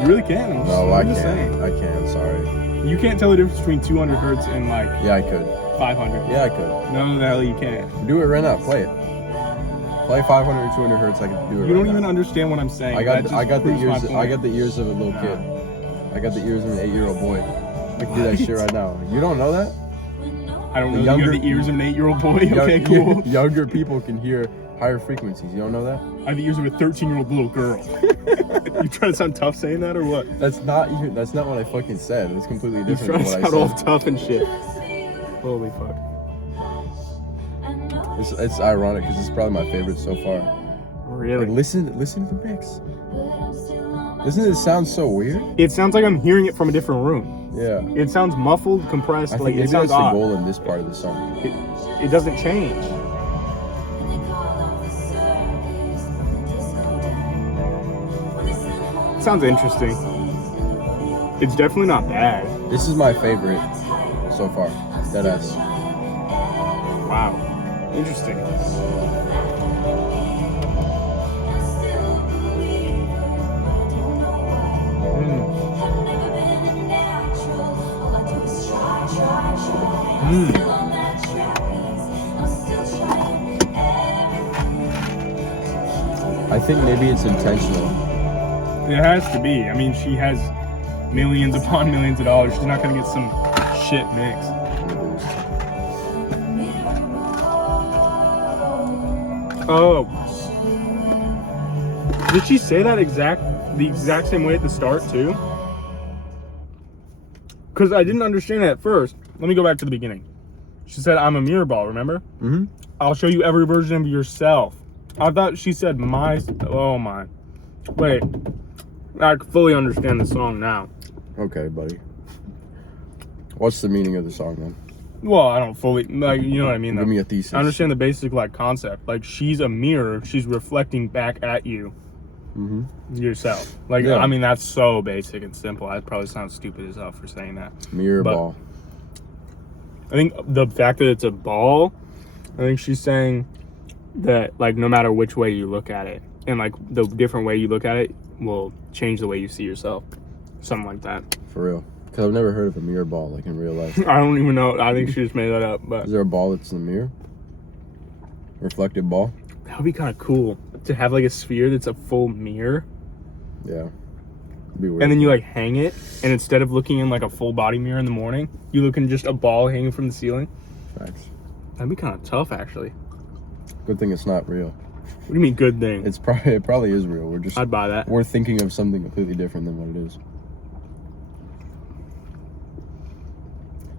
You really can. no, I I'm just can't. saying. I can't. Sorry. You can't tell the difference between 200 hertz and like Yeah, I could. 500. Yeah, I could. No, the hell you can't. Do it right now. Play it. Play 500 or 200 hertz. I can do it. You right don't even now. understand what I'm saying. I got That the just proves my ears. I point. got the ears of a little kid. I got the ears of an 8-year-old boy. I can do that shit right now. You don't know that? I don't know. younger- You have the ears of an 8-year-old boy. Okay, cool. Younger people can hear higher frequencies. You don't know that? I have the ears of a 13-year-old little girl. You trying to sound tough saying that or what? That's not what I fucking said. It's completely You different trying than to what I sound said. all tough and shit. Holy fuck. It's ironic because it's probably my favorite so far. Really? Like, listen to the mix. Doesn't it sound so weird? It sounds like I'm hearing it from a different room. Yeah. It sounds muffled, compressed, I like think it maybe sounds that's the odd. goal in this part of the song. It doesn't change. It sounds interesting. It's definitely not bad. This is my favorite so far. Deadass. Wow. Interesting. I think maybe it's intentional. It has to be. I mean, she has millions upon millions of dollars. She's not gonna get some shit mix. Oh. Did she say that the exact same way at the start too? Because I didn't understand it at first. Let me go back to the beginning. She said, I'm a Mirrorball, remember? Mm-hmm. I'll show you every version of yourself. I thought she said oh my. Wait. I fully understand the song now. Okay, buddy. What's the meaning of the song then? Well, I don't fully, like, you know what I mean? Give though. me a thesis. I understand the basic, like, concept. Like, she's a mirror. She's reflecting back at you. Mm-hmm. Yourself. Like, Yeah. I mean, that's so basic and simple. I probably sound stupid as hell for saying that. Mirrorball. I think the fact that it's a ball, I think she's saying that, like, no matter which way you look at it, and, like, the different way you look at it will change the way you see yourself. Something like that. For real. Because I've never heard of a mirror ball, like, in real life. I don't even know. I think she just made that up. But Is there a ball that's in the mirror? Reflective ball? that would be kind of cool to have, like, a sphere that's a full mirror. Yeah. It'd be weird. And then you, like, hang it, and instead of looking in, like, a full body mirror in the morning, you look in just a ball hanging from the ceiling. Facts. That'd be kind of tough, actually. Good thing it's not real. What do you mean, good thing? It probably is real. I'd buy that. We're thinking of something completely different than what it is.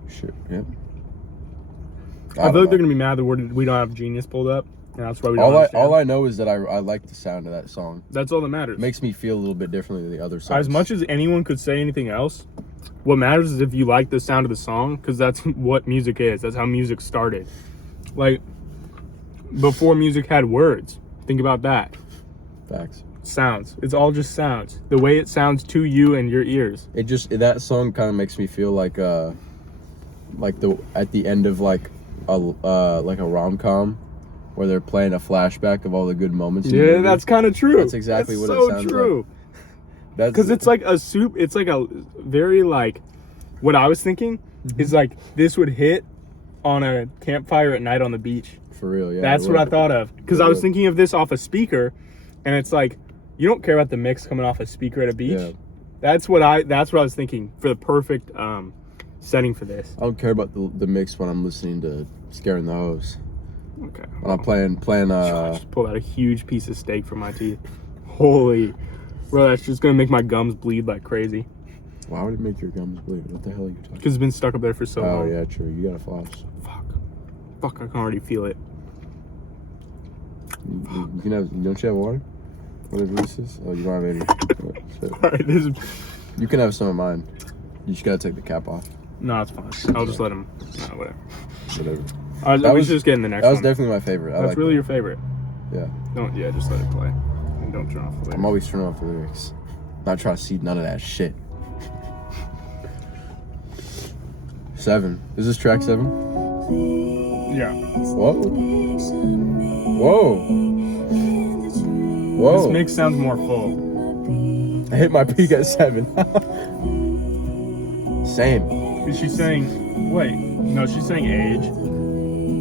Shit. Yep. I feel like they're gonna be mad that we don't have Genius pulled up, and that's why we don't understand. All I know is that I like the sound of that song. That's all that matters. It makes me feel a little bit differently than the other songs. As much as anyone could say anything else, what matters is if you like the sound of the song, because that's what music is. That's how music started. Like, before music had words. Think about that. Facts. Sounds. It's all just sounds. The way it sounds to you and your ears. That song kind of makes me feel like at the end of like a rom-com where they're playing a flashback of all the good moments. In the Yeah, movie. that's kind of true. That's exactly what it so sounds true. like. Because it's like a soup. It's like a very like. What I was thinking is like this would hit on a campfire at night on the beach. For real, yeah. That's what I thought of. Because It I was would. thinking of this off a speaker, and it's like you don't care about the mix coming off a speaker at a beach. Yeah. That's what I was thinking for the perfect setting for this. I don't care about the mix when I'm listening to Scaring the Hose. Okay. When I'm playing I just pulled out a huge piece of steak from my teeth. Holy, bro, that's just gonna make my gums bleed like crazy. Why would it make your gums bleed? What the hell are you talking Because it's been stuck up there for so about? Oh, long. yeah, true. You gotta floss. Fuck, I can already feel it. You can have, don't you have water? Whatever this is? Oh, you don't have any. Oh, shit. Alright, this is... You can have some of mine. You just gotta take the cap off. No, it's fine. I'll just let him... No, whatever. Whatever. We should just get in the next That one. was definitely my favorite. I That's like really that. your favorite. Yeah. Yeah, just let it play. And don't turn off the lyrics. I'm always turning off the lyrics. Not trying to see none of that shit. 7. Is this track 7? Yeah. Whoa. Whoa. Whoa. This mix sounds more full. I hit my peak at 7. Same. Is she saying... Wait. No, she's saying age.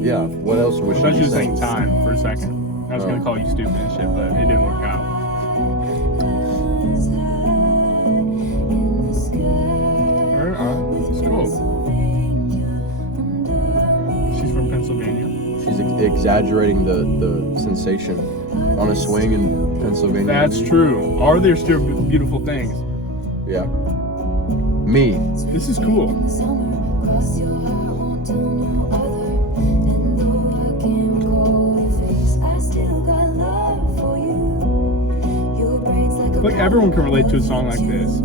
Yeah. What else was I thought she she was saying? saying time for a second. I was going to call you stupid and shit, but it didn't work out. It's cool. She's from Pennsylvania. She's exaggerating the sensation on a swing in Pennsylvania. That's true. Are there still beautiful things? Yeah. Me. This is cool. Like everyone can relate to a song like this.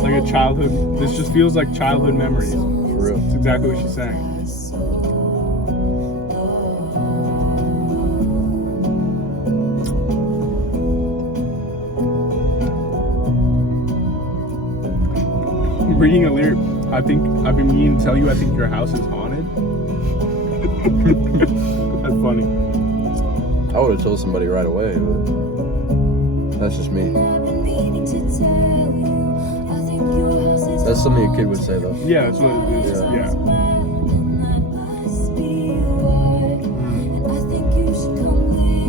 Like a childhood. This just feels like childhood memories. For real. It's exactly what she's saying. Reading a lyric, I think I've been meaning to tell you I think your house is haunted. That's funny. I would have told somebody right away, but that's just me. That's something a kid would say, though. Yeah, that's what it is. Yeah.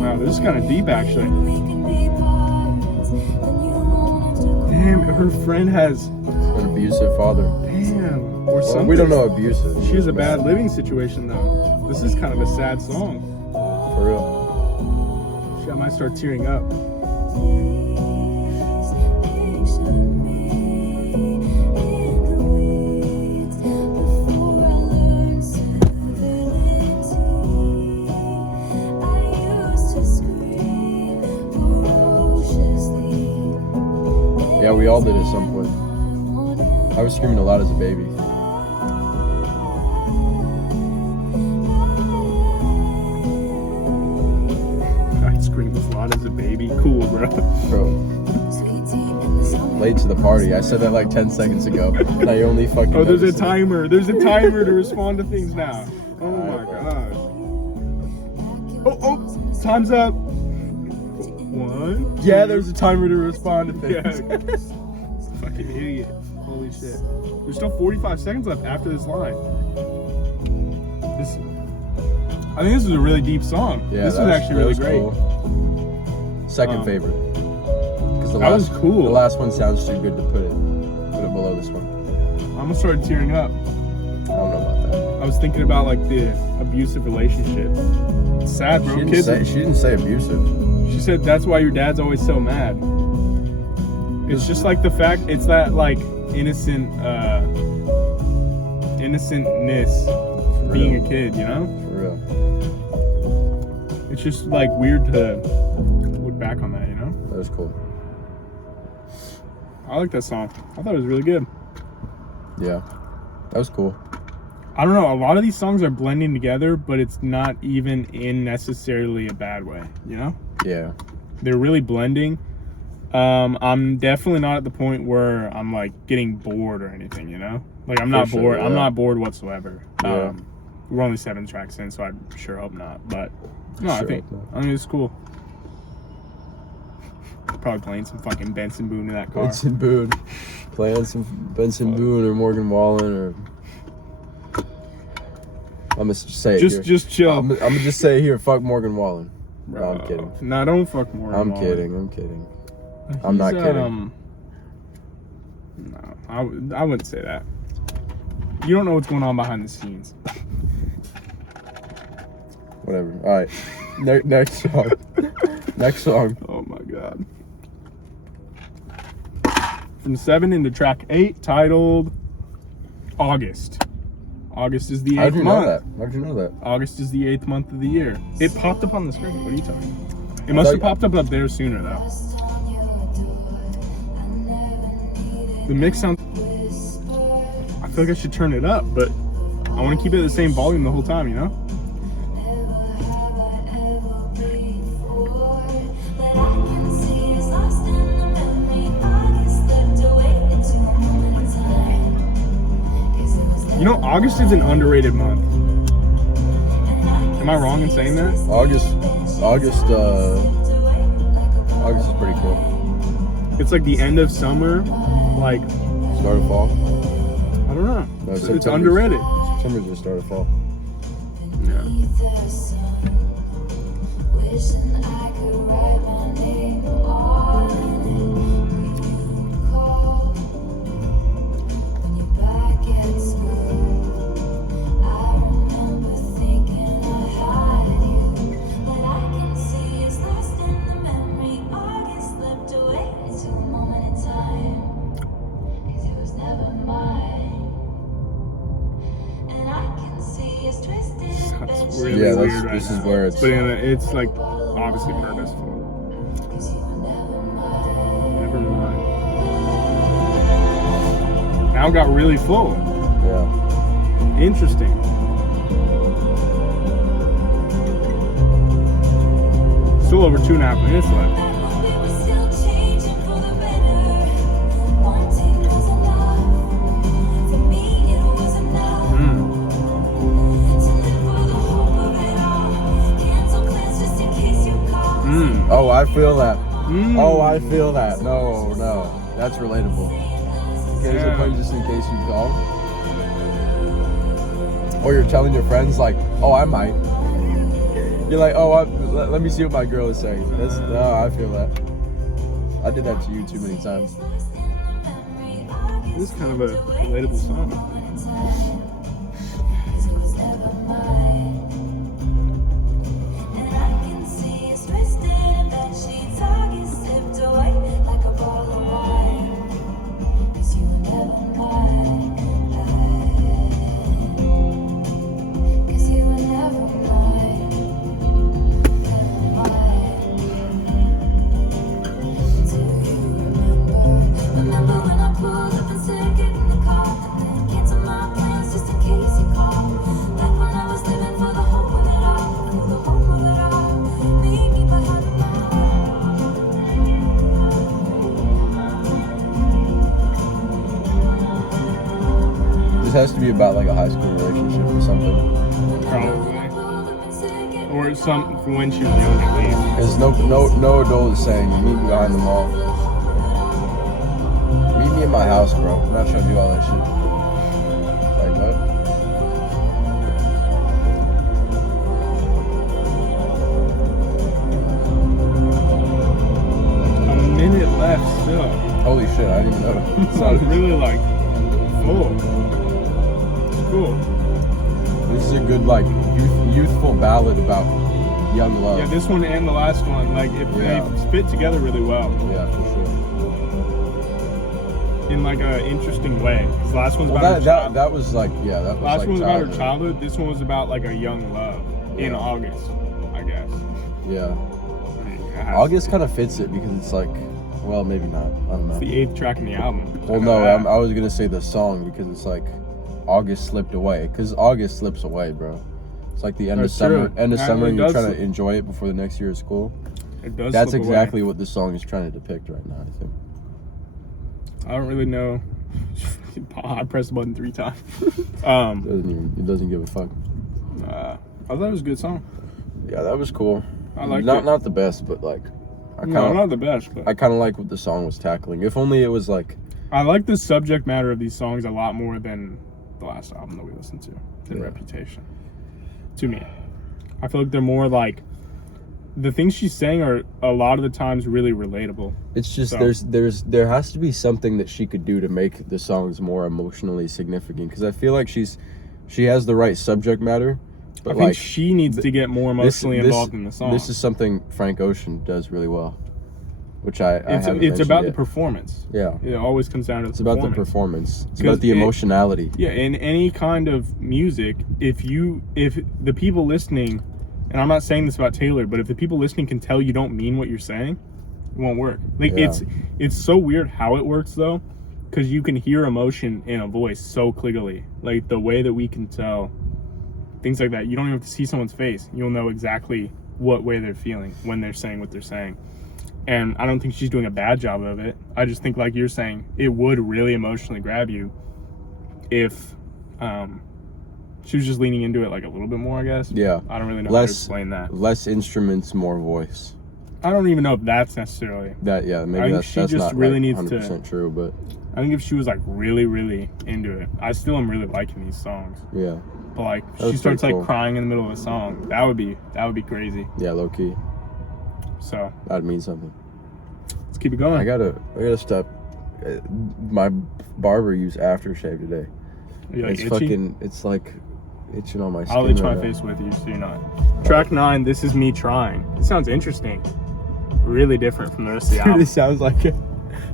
Wow, this is kind of deep, actually. Damn, her friend has... An abusive father. Damn, or Well, something. we don't know abusive. She has a bad living situation, though. This is kind of a sad song. For real. Shit, I might start tearing up. Yeah, we all did at some point. I was screaming a lot as a baby. I screamed a lot as a baby. Cool, bro. Bro. Late to the party. I said that like 10 seconds ago. Now you only fucking Oh, there's a noticed it. timer. There's a timer to respond to things now. Oh my gosh. Oh, time's up. 1. Yeah, there's a timer to respond to Yeah. things. Fucking idiot. Holy shit. There's still 45 seconds left after this line. I think this is a really deep song. Yeah, this was actually really great. cool. Second favorite. Because That was cool. The last one sounds too good to put it below this one. I almost started tearing up. I don't know about that. I was thinking about like the abusive relationship. It's sad, bro. She Kids. didn't say abusive. She said that's why your dad's always so mad. It's just like the fact it's that like innocentness of being a kid, you know? For real. It's just like weird to look back on that, you know? That was cool. I like that song. I thought it was really good. Yeah. That was cool. I don't know, a lot of these songs are blending together, but it's not even in necessarily a bad way, you know? Yeah. They're really blending. I'm definitely not at the point where I'm like getting bored or anything, you know? Like I'm not For sure, bored. I'm yeah. not bored whatsoever. Yeah. We're only 7 tracks in, so I sure hope not. But no, Sure I think it's cool. Probably playing some fucking Benson Boone in that car. Benson Boone. Playing some Benson Boone or Morgan Wallen or... I'm going to say it here. Just chill. I'm going to just say it here. Fuck Morgan Wallen. No, Bro. I'm kidding. Nah, don't fuck more. I'm kidding. I'm not kidding. No, I wouldn't say that. You don't know what's going on behind the scenes. Whatever. All right. Next song. Next song. Oh my god. from 7 into track 8, titled August. August is the 8th month. How'd you know that? August is the 8th month of the year. It popped up on the screen. What are you talking about? It must have popped up there sooner, though. The mix sounds... I feel like I should turn it up, but I want to keep it at the same volume the whole time, you know? You know, August is an underrated month. Am I wrong in saying that? August is pretty cool. It's like the end of summer, like, Start of fall. I don't know. No, It's September's- underrated. September's the start of fall. Yeah. Wishing I could write my name on it. You call when you're back at school. I remember thinking I had you, but I can see it's lost in the memory. August slipped away to a moment in time, 'cause it was never mine. And I can see it's twisted. That's really Yeah, weird that's, right this now. is where it's. But it's like obviously purposeful. Never mind. Now it got really full. Yeah. Interesting. Still over 2.5 minutes left. We were still changing for the better. One take was enough. For me, it was enough. To live for the hope of it all. Cancel plans just in case you call. Oh, I feel that. Oh, I feel that. No, that's relatable. Cancel Yeah. plans just in case you call. Or you're telling your friends like, oh, I might. You're like, oh, let me see what my girl is saying. I feel that. I did that to you too many times. This is kind of a relatable song. Remember when I pulled up and said, get in the car, and then cancel my plans just in case you call. Back when I was living for the hope of it all, for the hope of it all. Meet me behind the This has to be about like a high school relationship or something. Probably. Or some from when she was young at least. Because no adult is saying, meet me behind the mall. Meet me in my house, bro. I'm not trying to do all that shit. Like, what? A minute left still. Holy shit, I didn't even know. So it's really like full. It's cool. This is a good, like, youthful ballad about young love. Yeah, this one and the last one, like Yeah. they fit together really well Yeah, for sure. in like a interesting way. 'Cause the last one's Well, about her child. that was like, yeah, that was Last like one was about her childhood. childhood. This one was about like a young love in Yeah. August, I guess. Yeah. It has to August be. kind of fits it because it's like, well, maybe not. I don't know. It's the 8th track in the album. Well, I know no, that. I was gonna say the song because it's like August slipped away. Because August slips away, bro. It's like the end That's of summer. true. End of Yeah, summer, it and you're does trying slip. to enjoy it before the next year of school. It does. That's slip away. exactly what this song is trying to depict right now. I think. I don't really know. I pressed the button 3 times. It doesn't give a fuck. I thought it was a good song. Yeah, that was cool. I liked not it. Not the best, but like, I No, kind not of the best, but I kind of like what the song was tackling. If only it was like, I like the subject matter of these songs a lot more than the last album that we listened to, than Yeah. Reputation. To me, I feel like they're more like the things she's saying are a lot of the times really relatable. it's just So- there has to be something that she could do to make the songs more emotionally significant. Because I feel like she has the right subject matter, but I think like she needs to get more emotionally involved in the song. This is something Frank Ocean does really well. which I haven't it's about the yet. performance. Yeah. It always comes down to It's about the performance. It's about the emotionality. Yeah, in any kind of music, if the people listening, and I'm not saying this about Taylor, but if the people listening can tell you don't mean what you're saying, it won't work. Like it's so weird how it works though, because you can hear emotion in a voice so clearly. Like the way that we can tell things like that. You don't even have to see someone's face. You'll know exactly what way they're feeling when they're saying what they're saying. And I don't think she's doing a bad job of it. I just think, like you're saying, it would really emotionally grab you if she was just leaning into it like a little bit more, I guess. Yeah. I don't really know how to explain that. Less instruments, more voice. I don't even know if that's necessarily. That, yeah, maybe I think that's she just not really like needs 100% true, but I think if she was like really, really into it, I still am really liking these songs. yeah. But like That was she starts pretty like cool. crying in the middle of a song, that would be crazy. Yeah, low key. So That'd mean something. let's keep it going. I gotta stop. My barber used aftershave today. Are you like It's itchy? fucking. It's like itching on my skin. I'll itch my right now. face with you so you're not. Track 9, This Is Me Trying. It sounds interesting. Really different from the rest of the Dude, album. it sounds like it.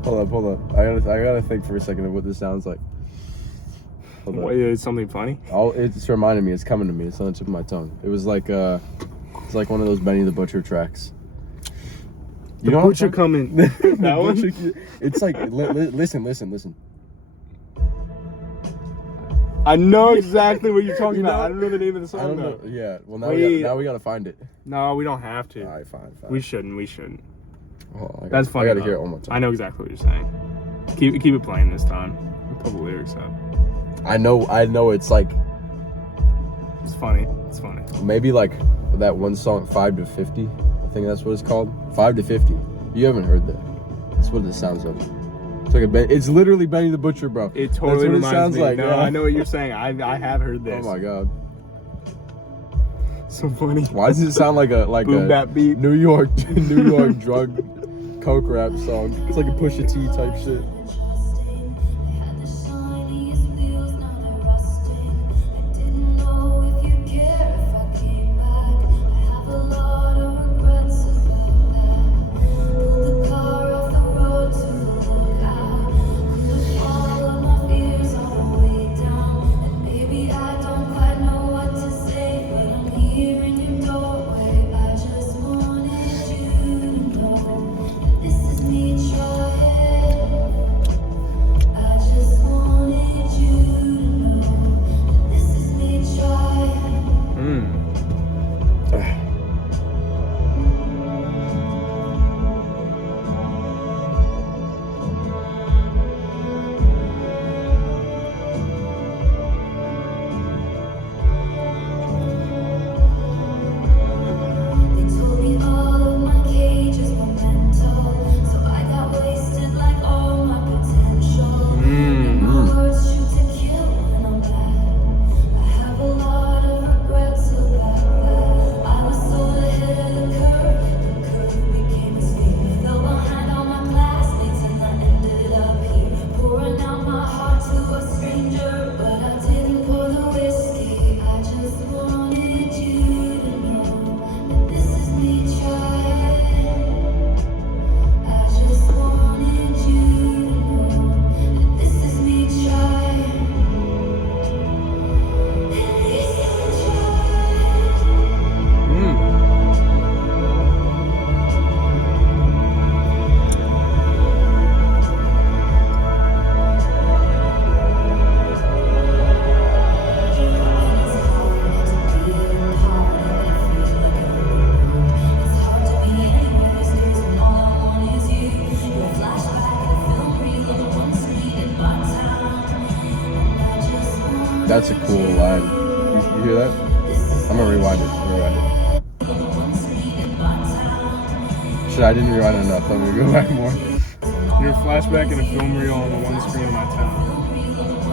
Hold up. I gotta think for a second of what this sounds like. Hold up. Wait, is something funny? It's reminded me. It's coming to me. It's on the tip of my tongue. It was like it's like one of those Benny the Butcher tracks. The what I'm Butcher talking- coming. That one? It's like listen. I know exactly what you're talking You about. know- I don't know the name of the I song don't know. though. Yeah. Well, now Wait. we gotta find it. No, we don't have to. All right, fine. We shouldn't. Oh, That's funny. I gotta though. hear it one more time. I know exactly what you're saying. Keep it playing this time. Pull the lyrics up. I know. It's like It's funny. maybe like that one song, 5 to 50. I think that's what it's called. 5 to 50. You haven't heard that. That's what it sounds like. It's like it's literally Benny the Butcher, bro. It totally That's what reminds it sounds me. like. No, yeah. I know what you're saying. I have heard this. Oh my god. So funny. Why does it sound like a Boom bap beat? New York drug coke rap song? It's like a Pusha T type shit. Had the shiniest wheels, now they're rusting. I didn't know if you'd care if I came back. I have a lot of regrets about that. Pulled the car off the road to the lookout. Put all of my fears all the way down. And maybe I don't quite know what to say, but I'm here in your doorway. I just wanted you to know this is me trying. I just wanted you to know this is me trying. They told me all of my cages were mental, so I got wasted like all my potential. And my words shoot to kill when I'm bad. I have a lot of regrets about that. I was so ahead of the curve became a speed. Fell behind all my classmates and I ended up here, pouring out my heart to a stranger, but I didn't pour the whiskey. I just wanted you to know. This is me trying. I just wanted you to know. This is me trying. At least I'm trying. That's a cool line. You hear that? I'm gonna rewind it. Shit, I didn't rewind it enough. Let me go back more. You're a flashback in a film reel on the one screen of my town.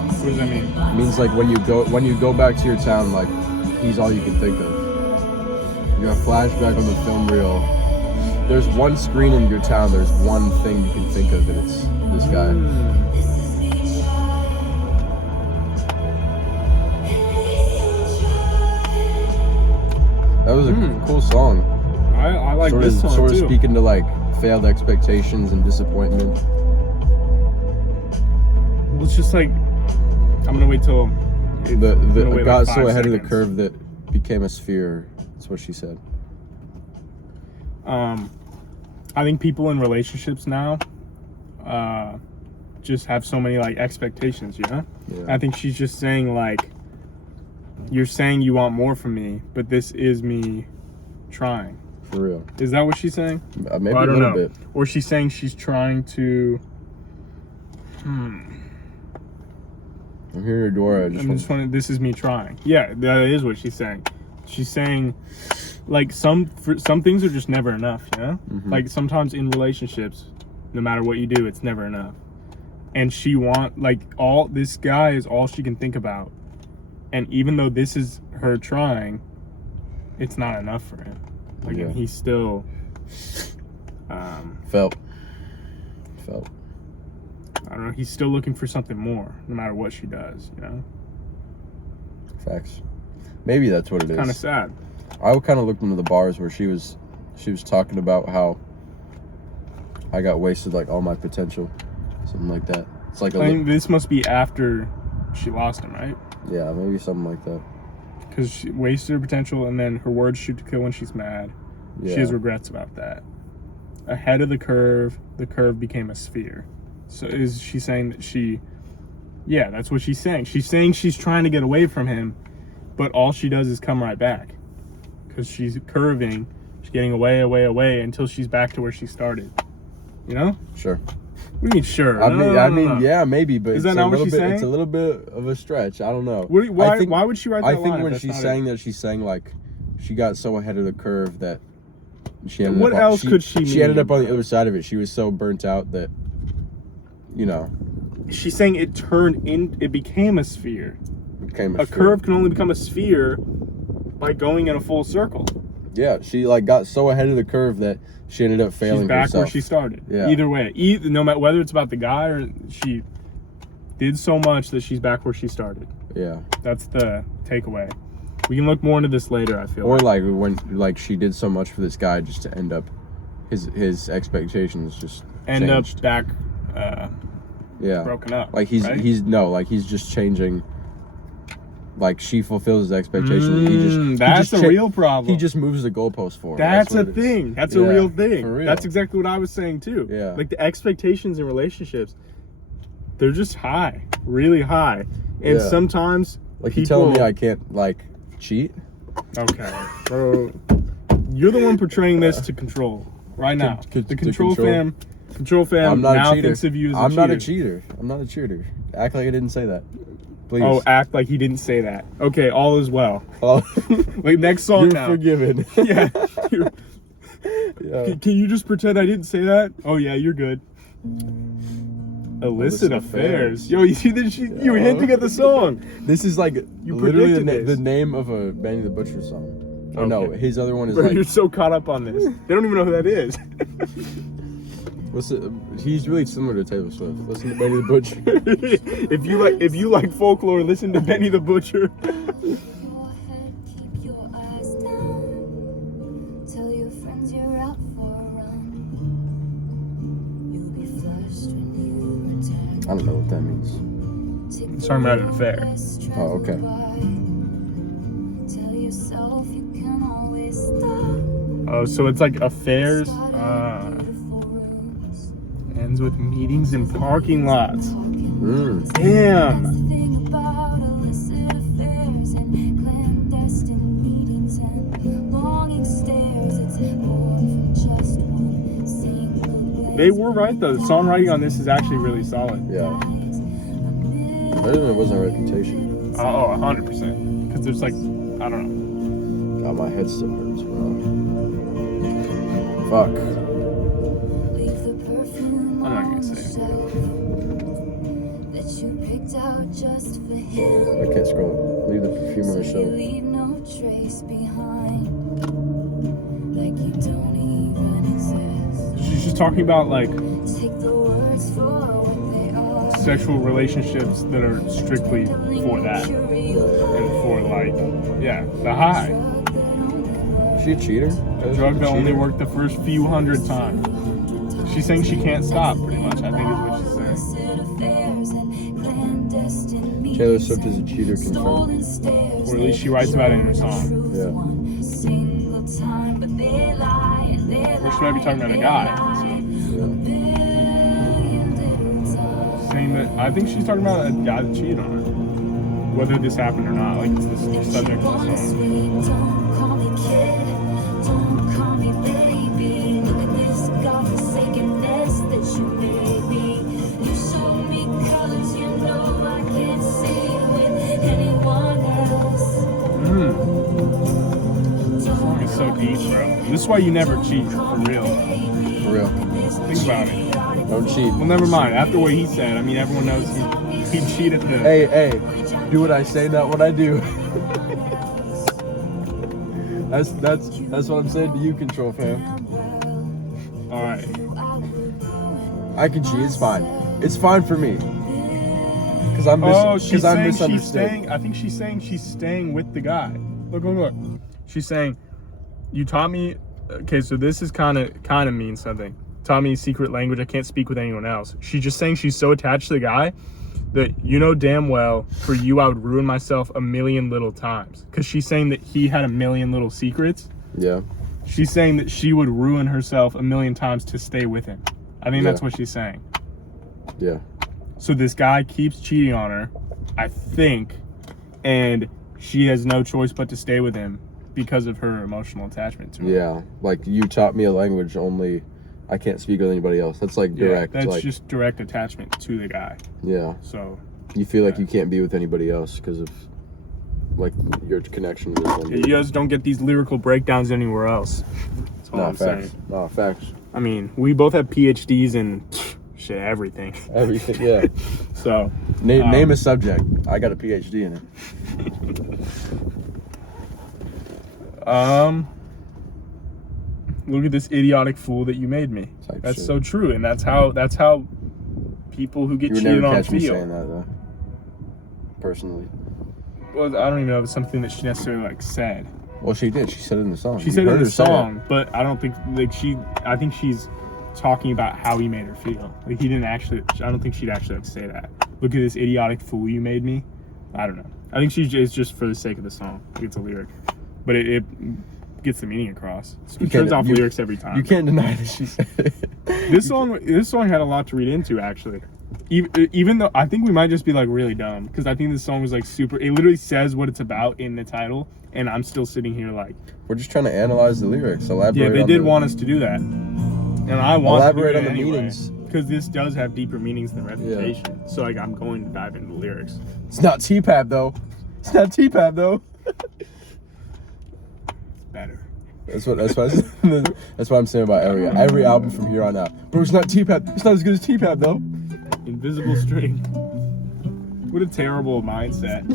What does that mean? It means like when you go back to your town, like he's all you can think of. You're a flashback on the film reel. There's one screen in your town. There's one thing you can think of, and it's this guy. That was a cool song. I like Sort this of song too. speaking to like failed expectations and disappointment. Well, it's just like I'm gonna wait till It got so ahead of the curve that became a sphere. That's what she said. I think people in relationships now just have so many like expectations, you know? Yeah. I think she's just saying like, you're saying you want more from me, but this is me trying. For real. Is that what she's saying? Maybe Well, I a don't little know. bit. Or she's saying she's trying to. I'm hearing your door. I just want. This is me trying. Yeah, that is what she's saying. She's saying, like some things are just never enough. You know, like sometimes in relationships, no matter what you do, it's never enough. And she this guy is all she can think about. And even though this is her trying, it's not enough for him. Like, and he's still Felt. I don't know, he's still looking for something more, no matter what she does, you know? Facts. Maybe that's what it is. Kind of sad. I kind of looked into the bars where she was talking about how I got wasted like all my potential, something like that. It's like I think this must be after she lost him, right? yeah, maybe something like that. Because she wasted her potential, and then her words shoot to kill when she's mad. Yeah. She has regrets about that. Ahead of the curve became a sphere. So is she saying that yeah, that's what she's saying. She's saying she's trying to get away from him, but all she does is come right back. Because she's curving, she's getting away until she's back to where she started. You know? Sure. What do you mean, sure? I mean, yeah, maybe, but Is that not what she's saying? It's a little bit of a stretch. I don't know. Why would she write that I line? think when she's saying that, she's saying like she got so ahead of the curve that she ended What up else could she She ended mean? up on the other side of it. She was so burnt out that, you know, She's saying it became a sphere. became A curve can only become a sphere by going in a full circle. Yeah, she like got so ahead of the curve that she ended up failing She's back herself. where she started. Yeah. Either way, no matter whether it's about the guy or she did so much that she's back where she started. Yeah. That's the takeaway. We can look more into this later, I feel. Or like when like she did so much for this guy just to end up his expectations just end changed. up back Yeah. broken up. Like he's just changing. Like she fulfills his expectations. That's a real problem. He just moves the goalpost forward. That's a what it is. thing. That's a Yeah, real thing. for real. That's exactly what I was saying too. Yeah. Like the expectations in relationships, they're just high, really high. And Yeah. sometimes Like people, you telling me I can't like cheat? Okay, bro. You're the one portraying this to control right now. To The Control control. Fam I'm not now a cheater. thinks of you as a I'm cheater. not a cheater. I'm not a cheater. Act like I didn't say that. Please. Oh, act like he didn't say that. Okay, all is well. Oh. Like next song You're now. forgiven. Yeah. Yeah. Can you just pretend I didn't say that? Oh yeah, you're good. Illicit affairs. Yo, you see that you were hinting at the song. This is like You literally predicted the this. name of a Benny the Butcher song. Oh no, Okay. his other one is Bro, like you're so caught up on this. They don't even know who that is. what's it? He's really similar to Taylor Swift. Listen to Benny the Butcher. if you like folklore, listen to Benny the Butcher. Your head, keep your eyes down. Tell your friends you're out for a run. You'll be flushed when you return. I don't know what that means. It's talking about an affair. Oh, okay. Tell yourself you can always stop. Oh, so it's like affairs. Beautiful rooms. Ends with meetings in parking lots. Mm. Damn. Thing about illicit affairs and clandestine meetings and longing stares. It's more than just one single They were right though. The songwriting on this is actually really solid. Yeah. Better than it was on Reputation. Oh, 100%. Because there's like, I don't know. God, my head still hurts, bro. Fuck. Leave the perfume I'm not gonna on say the it. shelf that you picked out just for him. I can't scroll. Leave the perfume on the So you shelf. leave no trace behind, like you don't even exist. She's just talking about like Take the words for what they are. sexual relationships that are strictly for that. And for like, yeah, the high. Is she a cheater? A drug that only worked the first few hundred times. She's saying she can't stop, pretty much, I think is what she's saying. Taylor Swift is a cheater, confirmed. Or at least she writes about it in her song. Yeah. Or she might be talking about a guy. Yeah. Saying that, I think she's talking about a guy that cheated on her. Whether this happened or not, like, it's the subject of the song. Don't call me kid, don't call me baby. Look at this godforsaken mess that you made me. You showed me colors you know I can't see with anyone else. This song is so deep, bro. This is why you never cheat, for real. For real. Think about it. Don't cheat. Well, never mind. After what he said, I mean, everyone knows he cheated the... Hey, do what I say, not what I do. That's what I'm saying to you, Control Fam. All right. I can cheat. It's fine. It's fine for me. Because I'm misunderstood. I think she's saying she's staying with the guy. Look. She's saying, you taught me... Okay, so this is kind of means something. Taught me secret language. I can't speak with anyone else. She's just saying she's so attached to the guy that you know damn well for you I would ruin myself a million little times. Because she's saying that he had a million little secrets. Yeah. She's saying that she would ruin herself a million times to stay with him. I think that's what she's saying. Yeah. So this guy keeps cheating on her, I think, and she has no choice but to stay with him because of her emotional attachment to him. Yeah. Like, you taught me a language, only I can't speak with anybody else. That's like direct. Yeah, that's like, just direct attachment to the guy. Yeah. So you feel like you can't be with anybody else because of like your connection to this one. you guys don't get these lyrical breakdowns anywhere else. That's all I'm saying. No, facts. I mean, we both have PhDs in shit, everything. Everything, yeah. So name a subject. I got a PhD in it. Look at this idiotic fool that you made me. Type That's shit. so true, and that's how people who get You would cheated never on catch me feel. saying that though. Personally. Well, I don't even know if it's something that she necessarily like said. Well, she did. She said it in the song. She said it in the song, but I don't think like I think she's talking about how he made her feel. Like he didn't actually. I don't think she'd actually like say that. Look at this idiotic fool you made me. I don't know. I think it's just for the sake of the song. Like it's a lyric, but it gets the meaning across. It turns off lyrics every time. You can't deny that she said it. This song had a lot to read into actually. Even though I think we might just be like really dumb because I think this song was like super. It literally says what it's about in the title, and I'm still sitting here like. We're just trying to analyze the lyrics. Elaborate. Yeah, they did want us to do that, and I want elaborate to do on it the anyway, meanings because this does have deeper meanings than Reputation. So like I'm going to dive into the lyrics. It's not T-Pab though. It's not T-Pab though. It's better. That's what I'm saying about every album from here on out. Bro, it's not T-Pab. It's not as good as T-Pab though. Invisible String. What a terrible mindset.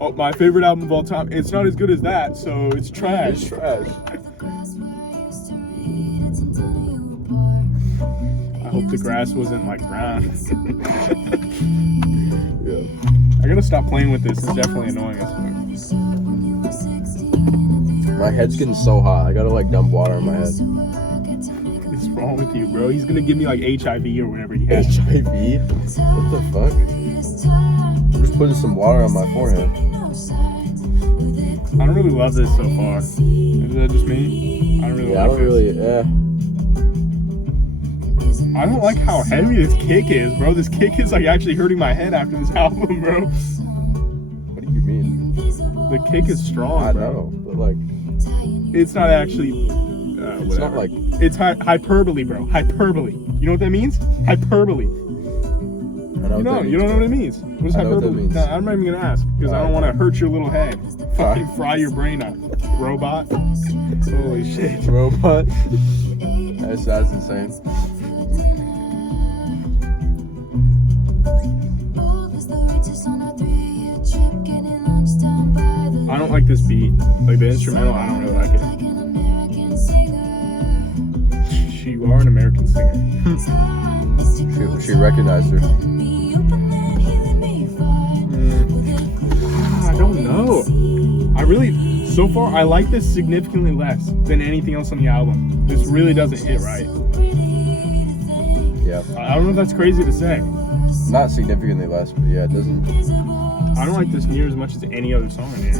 Oh, my favorite album of all time. It's not as good as that, so it's trash. It's trash. I hope the grass wasn't like brown. Yeah. I gotta stop playing with this. It's definitely annoying as fuck. My head's getting so hot. I gotta like dump water on my head. What's wrong with you, bro? He's gonna give me like HIV or whatever he has. HIV? What the fuck? I'm just putting some water on my forehead. I don't really love this so far. Is that just me? I don't really like this. I don't like how heavy this kick is, bro. This kick is like actually hurting my head after this album, bro. What do you mean? The kick is strong, I bro. know, but like, It's not actually. it's not like. It's hyperbole, bro. Hyperbole. You know what that means? Hyperbole. I know You don't know what it means. What is I know what that hyperbole? means. No, I'm not even gonna ask because I don't want to hurt your little head. Fucking fry your brain up, robot. Holy shit. Robot. That's insane. I don't like this beat. Like the instrumental, I don't really like it. You are an American singer. She recognized her. I don't know. So far, I like this significantly less than anything else on the album. This really doesn't hit right. I don't know if that's crazy to say. Not significantly less, but yeah, it doesn't. I don't like this near as much as any other song in here.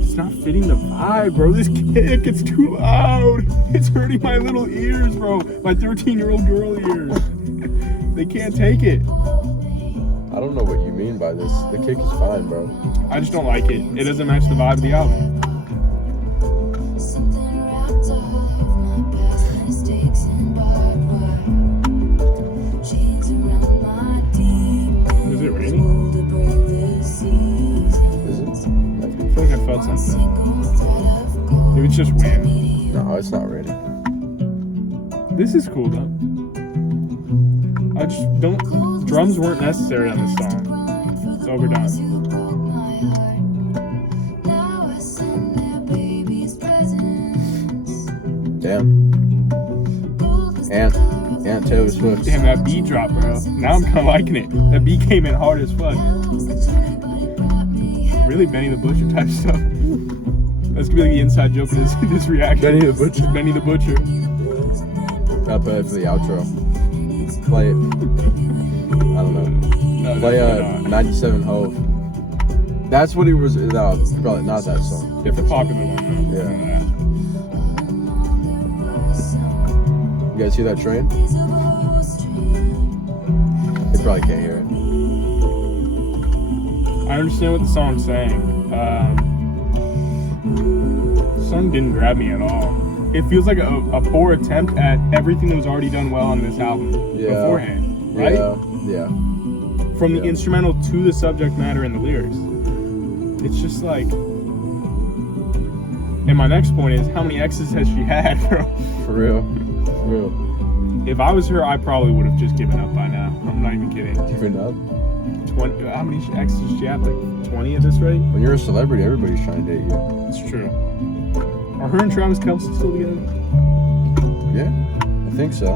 It's not fitting the vibe, bro. This kick, it's too loud. It's hurting my little ears, bro. My 13-year-old girl ears. They can't take it. I don't know what you mean by this. The kick is fine, bro. I just don't like it. It doesn't match the vibe of the album. Something wrapped up my past mistakes and barbed wire. Chains around my demons. Is it raining? To brave this season. Is it? I feel like I felt something. Maybe it's just wind. No, it's not raining. This is cool though. I just don't. Drums weren't necessary on this song. It's overdone. Damn. Aunt Taylor Swift. Damn, that beat drop, bro. Now I'm kind of liking it. That beat came in hard as fuck. Really Benny the Butcher type stuff. That's gonna be like the inside joke of this reaction. Benny the Butcher. Benny the Butcher. Gotta play it for the outro. Play it. I don't know. No, Play definitely not. 97 Hove. That's what he was. No, probably not that song. It's a popular one though. Yeah. I know that. You guys hear that train? They probably can't hear it. I understand what the song's saying. The song didn't grab me at all. It feels like a poor attempt at everything that was already done well on this album beforehand, right? Yeah. From the instrumental to the subject matter and the lyrics. It's just like. And my next point is, how many exes has she had, bro? For real. For real. If I was her, I probably would have just given up by now. I'm not even kidding. Giving up? 20, how many exes does she have? Like 20 at this rate? When you're a celebrity, everybody's trying to date you. It's true. Are her and Travis Kelce still together? Yeah, I think so.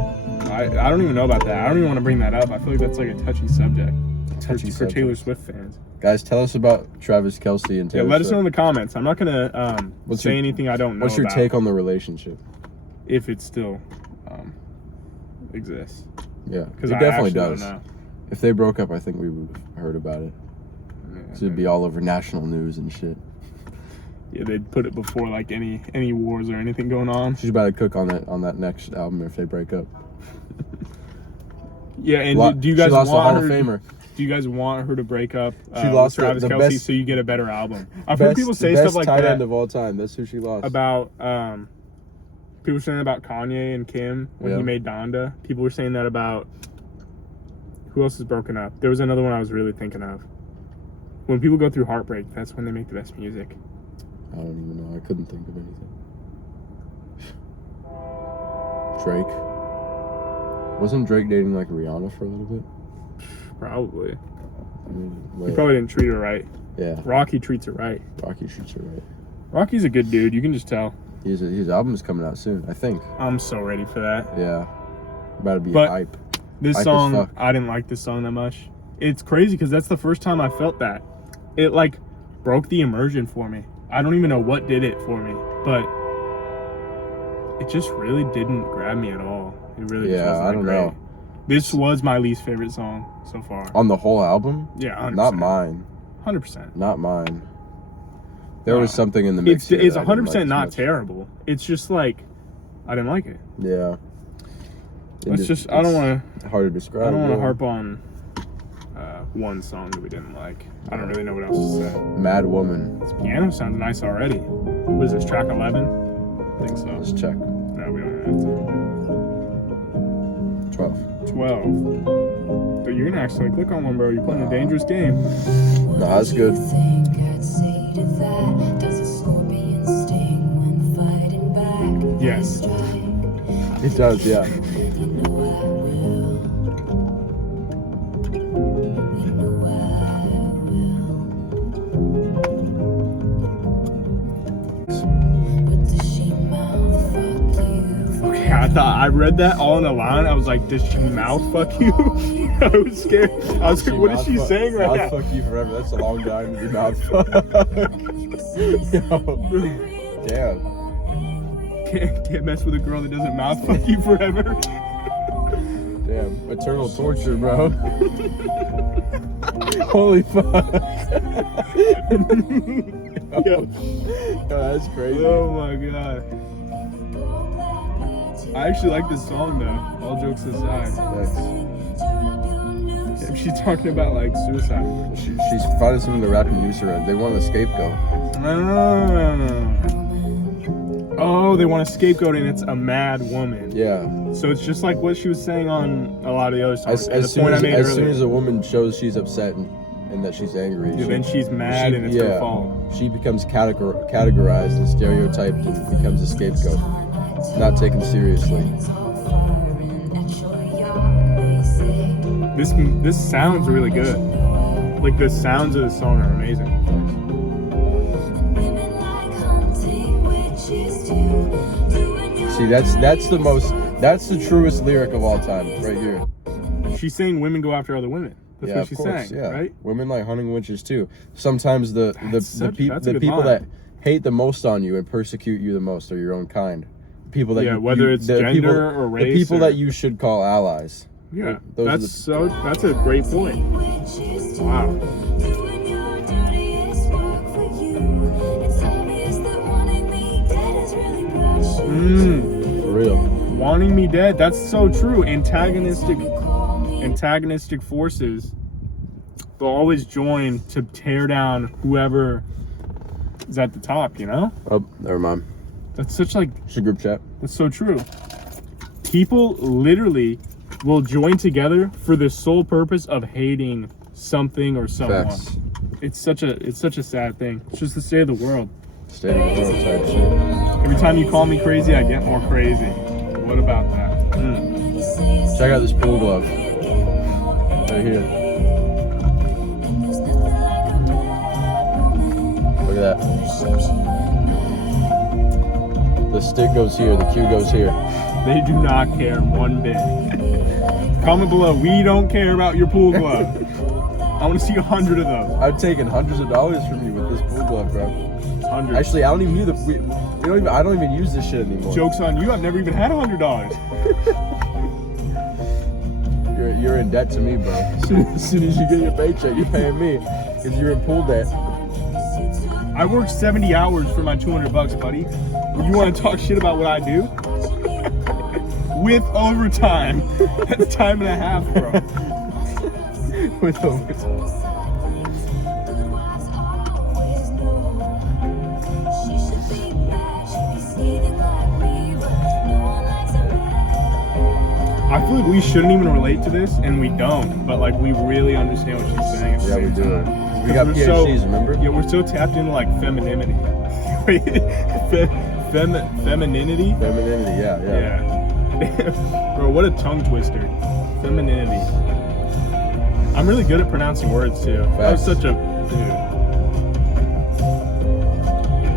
I don't even know about that. I don't even want to bring that up. I feel like that's like a touchy subject. Touchy For Taylor subject. Swift fans. Guys, tell us about Travis Kelce and Taylor Yeah, let us Swift. know in the comments. I'm not gonna What's say your- anything I don't know. What's your about, take on the relationship? if it still exists? Yeah, Because it I definitely actually does. don't know. If they broke up, I think we would have heard about it. Yeah, So it'd be all over national news and shit. yeah, they'd put it before like any wars or anything going on. She's about to cook on that next album if they break up. Yeah, and Lo- do you guys she lost a want Hall her? of Famer. Do you guys want her to break up? She lost with Travis the Kelce, best- so you get a better album. I've heard people say the stuff best like tight that end of all time. That's who she lost. about people saying about Kanye and Kim when he Yeah. made Donda. People were saying that about who else is broken up. There was another one I was really thinking of. When people go through heartbreak, that's when they make the best music. I don't even know. I couldn't think of anything. Drake. Wasn't Drake dating like Rihanna for a little bit? Probably. I mean, He wait. probably didn't treat her right. Yeah, Rocky treats her right. Rocky shoots her right. Rocky's a good dude. You can just tell. His album's coming out soon, I think. I'm so ready for that. Yeah. About to be But- hype. This Hype as song, fuck. I didn't like this song that much. It's crazy because that's the first time I felt that. It like broke the immersion for me. I don't even know what did it for me, but it just really didn't grab me at all. It really just Yeah, wasn't I that don't great. know. This was my least favorite song so far. On the whole album? Yeah, 100%. Not mine. 100%. Not mine. There No. was something in the mix. It's here it's that I didn't 100% like not as much. terrible. It's just like I didn't like it. Yeah. Let's just I don't want to. Hard to to describe. I don't want to yeah. harp on one song that we didn't like. I don't really know what else to say. Mad Woman. This piano sounds nice already. What is this, track 11? I think so. Let's check. No, we don't have 12. to. 12. But you're gonna accidentally click on one, bro. You're playing a dangerous game. No, that's good. Think I'd say to that? Does a scorpion sting when fighting back? Yes. It does, yeah. You know I will. You know I will. But does she mouth fuck you? Okay, I thought I read that all in a line. I was like, does she mouth fuck you? I was scared. I was like, what is she saying right now? Mouth fuck you forever. That's a long time to be mouth fuck. Yo. Damn. Can't mess with a girl that doesn't mouth fuck you forever. Eternal torture, bro. Holy fuck. Yo, that's crazy. Oh my god. I actually like this song though, all jokes aside. She's talking about like suicide. She's finding something to wrap your noose around. They want a scapegoat. Oh, they want a scapegoat and it's a mad woman. Yeah. So it's just like what she was saying on a lot of the other songs. As soon as a woman shows she's upset and that she's angry, then she's mad and it's her fault. She becomes categorized and stereotyped and becomes a scapegoat. Not taken seriously. This sounds really good. Like the sounds of the song are amazing. See, that's the truest lyric of all time, right here. She's saying women go after other women. That's what she's saying, right? Women like hunting witches too. Sometimes the people line. that hate the most on you and persecute you the most are your own kind. People that whether it's gender or race, the people that you should call allies. Yeah, that's a great point. Wow. For real. Wanting me dead. That's so true. Antagonistic forces will always join to tear down whoever is at the top, you know? Oh, never mind. That's such like... It's a group chat. That's so true. People literally will join together for the sole purpose of hating something or someone. Facts. It's such a sad thing. It's just the state of the world. State of the world type shit. Every time you call me crazy, I get more crazy. What about that? Check out this pool glove. Right here. Look at that. The stick goes here, the cue goes here. They do not care one bit. Comment below, we don't care about your pool glove. I want to see 100 of those. I've taken hundreds of dollars from you with this pool glove, bro. 100. Actually, I don't even use I don't even use this shit anymore. Joke's on you, I've never even had $100. You're in debt to me, bro. As soon as you get your paycheck, you're paying me because you're in pool debt. I worked 70 hours for my $200, buddy. You want to talk shit about what I do? With overtime. That's time and a half, bro. With overtime. I feel like we shouldn't even relate to this, and we don't. But like, we really understand what she's saying. Yeah, we do. We got PhDs, remember? Yeah, we're so tapped into like femininity. Wait, femininity? Femininity, yeah. Bro, what a tongue twister. Femininity. I'm really good at pronouncing words too. That was such a dude.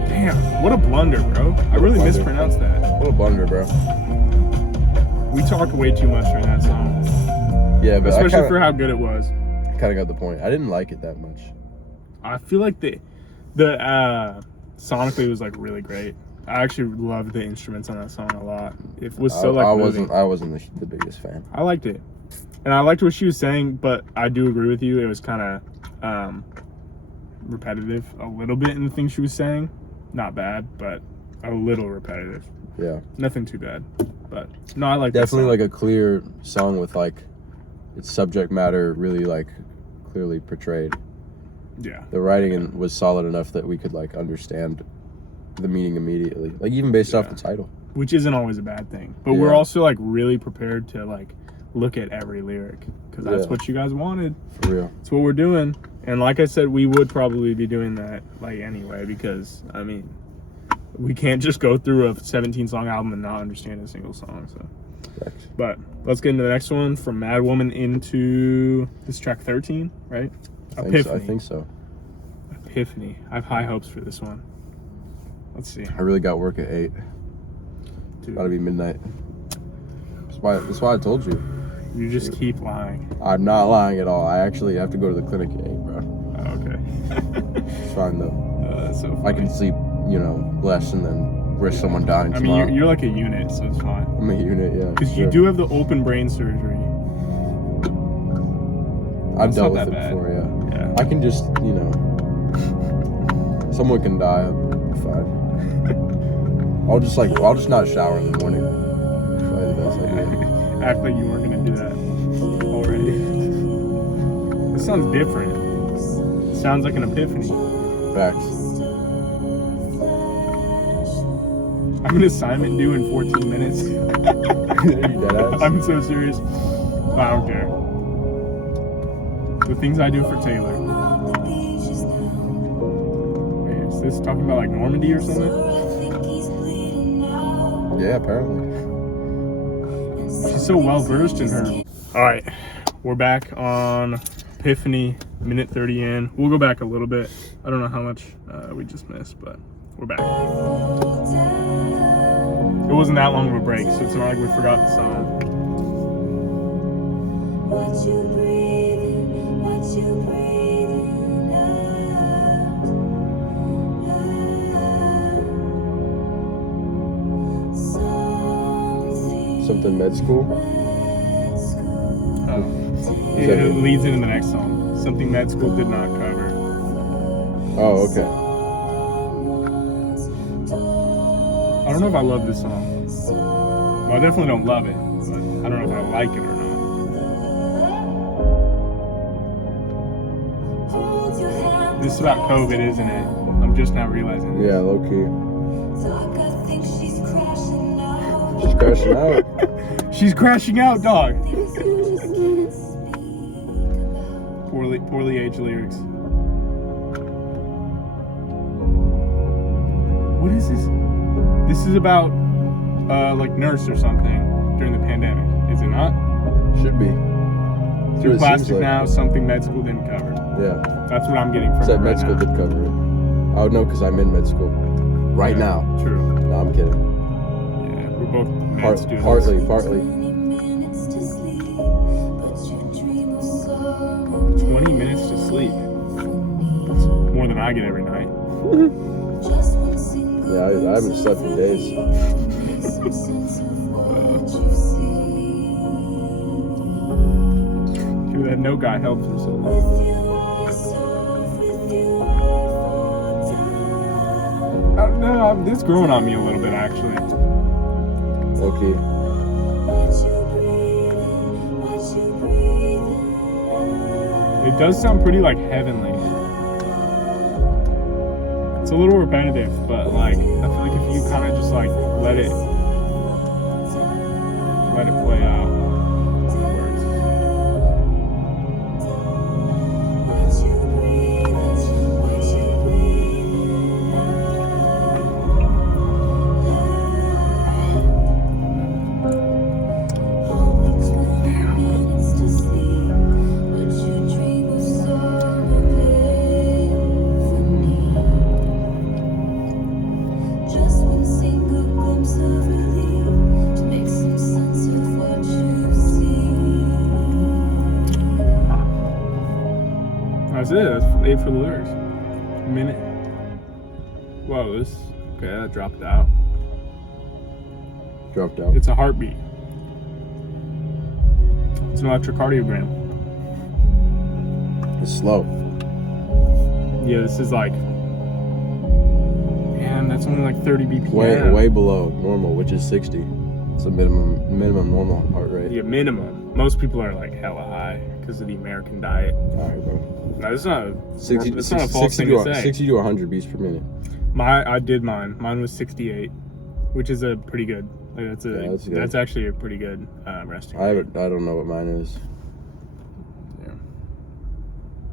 Damn, what a blunder, bro. I really mispronounced that. What a blunder, bro. We talked way too much during that song. Yeah, but especially for how good it was. I kind of got the point. I didn't like it that much. I feel like the sonically was like really great. I actually loved the instruments on that song a lot. It was so like moving. I wasn't the biggest fan. I liked it, and I liked what she was saying. But I do agree with you. It was kind of repetitive a little bit in the things she was saying. Not bad, but a little repetitive. Yeah. Nothing too bad. But no, I like definitely like a clear song with like its subject matter really like clearly portrayed. Yeah. The writing was solid enough that we could like understand the meaning immediately. Like even based off the title. Which isn't always a bad thing. But we're also like really prepared to like look at every lyric because that's what you guys wanted. For real. That's what we're doing. And like I said, we would probably be doing that like anyway because I mean we can't just go through a 17-song album and not understand a single song. So, but let's get into the next one from Mad Woman into this track 13, right? Epiphany. I think so. Epiphany. I have high hopes for this one. Let's see. I really got work at 8. Dude. It's about to be midnight. That's why I told you. You just keep lying. I'm not lying at all. I actually have to go to the clinic at 8, bro. Oh, okay. It's fine though. That's so funny. I can sleep, less and then risk someone dying tomorrow. I mean, you're like a unit, so it's fine. I'm a unit, yeah. Because you do have the open brain surgery. I've It's dealt not with that it bad. before, yeah. Yeah. I can just, you know, someone can die, I'll be fine. I'll just not shower in the morning. Probably the best idea. Act like you weren't gonna do that already. This sounds different. It sounds like an epiphany. Facts. I have an assignment due in 14 minutes. Are you dead ass? I'm so serious. But I don't care. The things I do for Taylor. Wait, is this talking about like Normandy or something? Yeah, apparently. She's so well versed in her. All right, we're back on Epiphany, minute 30 in. We'll go back a little bit. I don't know how much we just missed, but we're back. It wasn't that long of a break, so it's not like we forgot the song. What you breathing out. Something med school? Oh. Is that It it? leads into the next song. Something med school did not cover. Oh, okay. I don't know if I love this song. Well, I definitely don't love it, but I don't know if I like it or not. This is about COVID, isn't it? I'm just now realizing this. Yeah, low key. She's crashing out. She's crashing out, dog. Poorly aged lyrics. What is this? This is about like nurse or something during the pandemic, is it not? Should be. Through It seems plastic like. now, something med school didn't cover. Yeah. That's what I'm getting from Said it med right school now. did cover it. Oh no, because I'm in med school. Right now. True. No, I'm kidding. Yeah, we're both med students. Partly. 20 minutes to sleep. That's more than I get every night. Yeah, I haven't slept in days. Dude, that no guy helped her so long. No, this growing on me a little bit actually. Okay. It does sound pretty like heavenly. It's a little repetitive, but like I feel like if you kind of just like let it play out, it works. That's it. That's it for the lyrics. Minute. Whoa, this. Okay, that dropped out. Dropped out. It's a heartbeat. It's an electrocardiogram. It's slow. Yeah, this is like. Man, that's only like 30 BPM. Way below normal, which is 60. It's a minimum normal heart rate. Yeah, minimum. Most people are like hella high because of the American diet. Alright, bro. No, it's not. 60, It's not a false 60 thing to, to say. 60 to 100 beats per minute. I did mine. Mine was 68, which is a pretty good. Like that's Yeah, that's good. that's actually a pretty good resting. I rate. don't know what mine is. Yeah.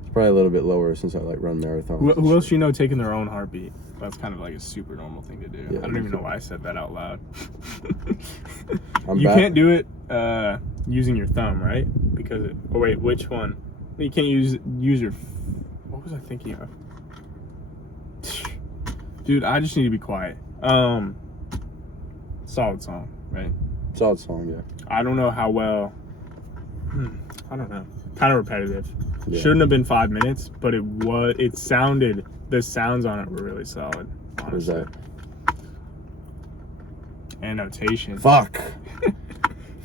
It's probably a little bit lower since I like run marathons. Who else you know taking their own heartbeat? That's kind of like a super normal thing to do. Yeah, I don't even know why I said that out loud. I'm You back. can't do it using your thumb, right? Because it. Oh wait, which one? You can't use your. What was I thinking of? Dude, I just need to be quiet. Solid song, right? Solid song, yeah. I don't know how well. I don't know. Kind of repetitive. Yeah. Shouldn't have been 5 minutes, but it was. It sounded. The sounds on it were really solid. What was Honestly. that? Annotation. Fuck.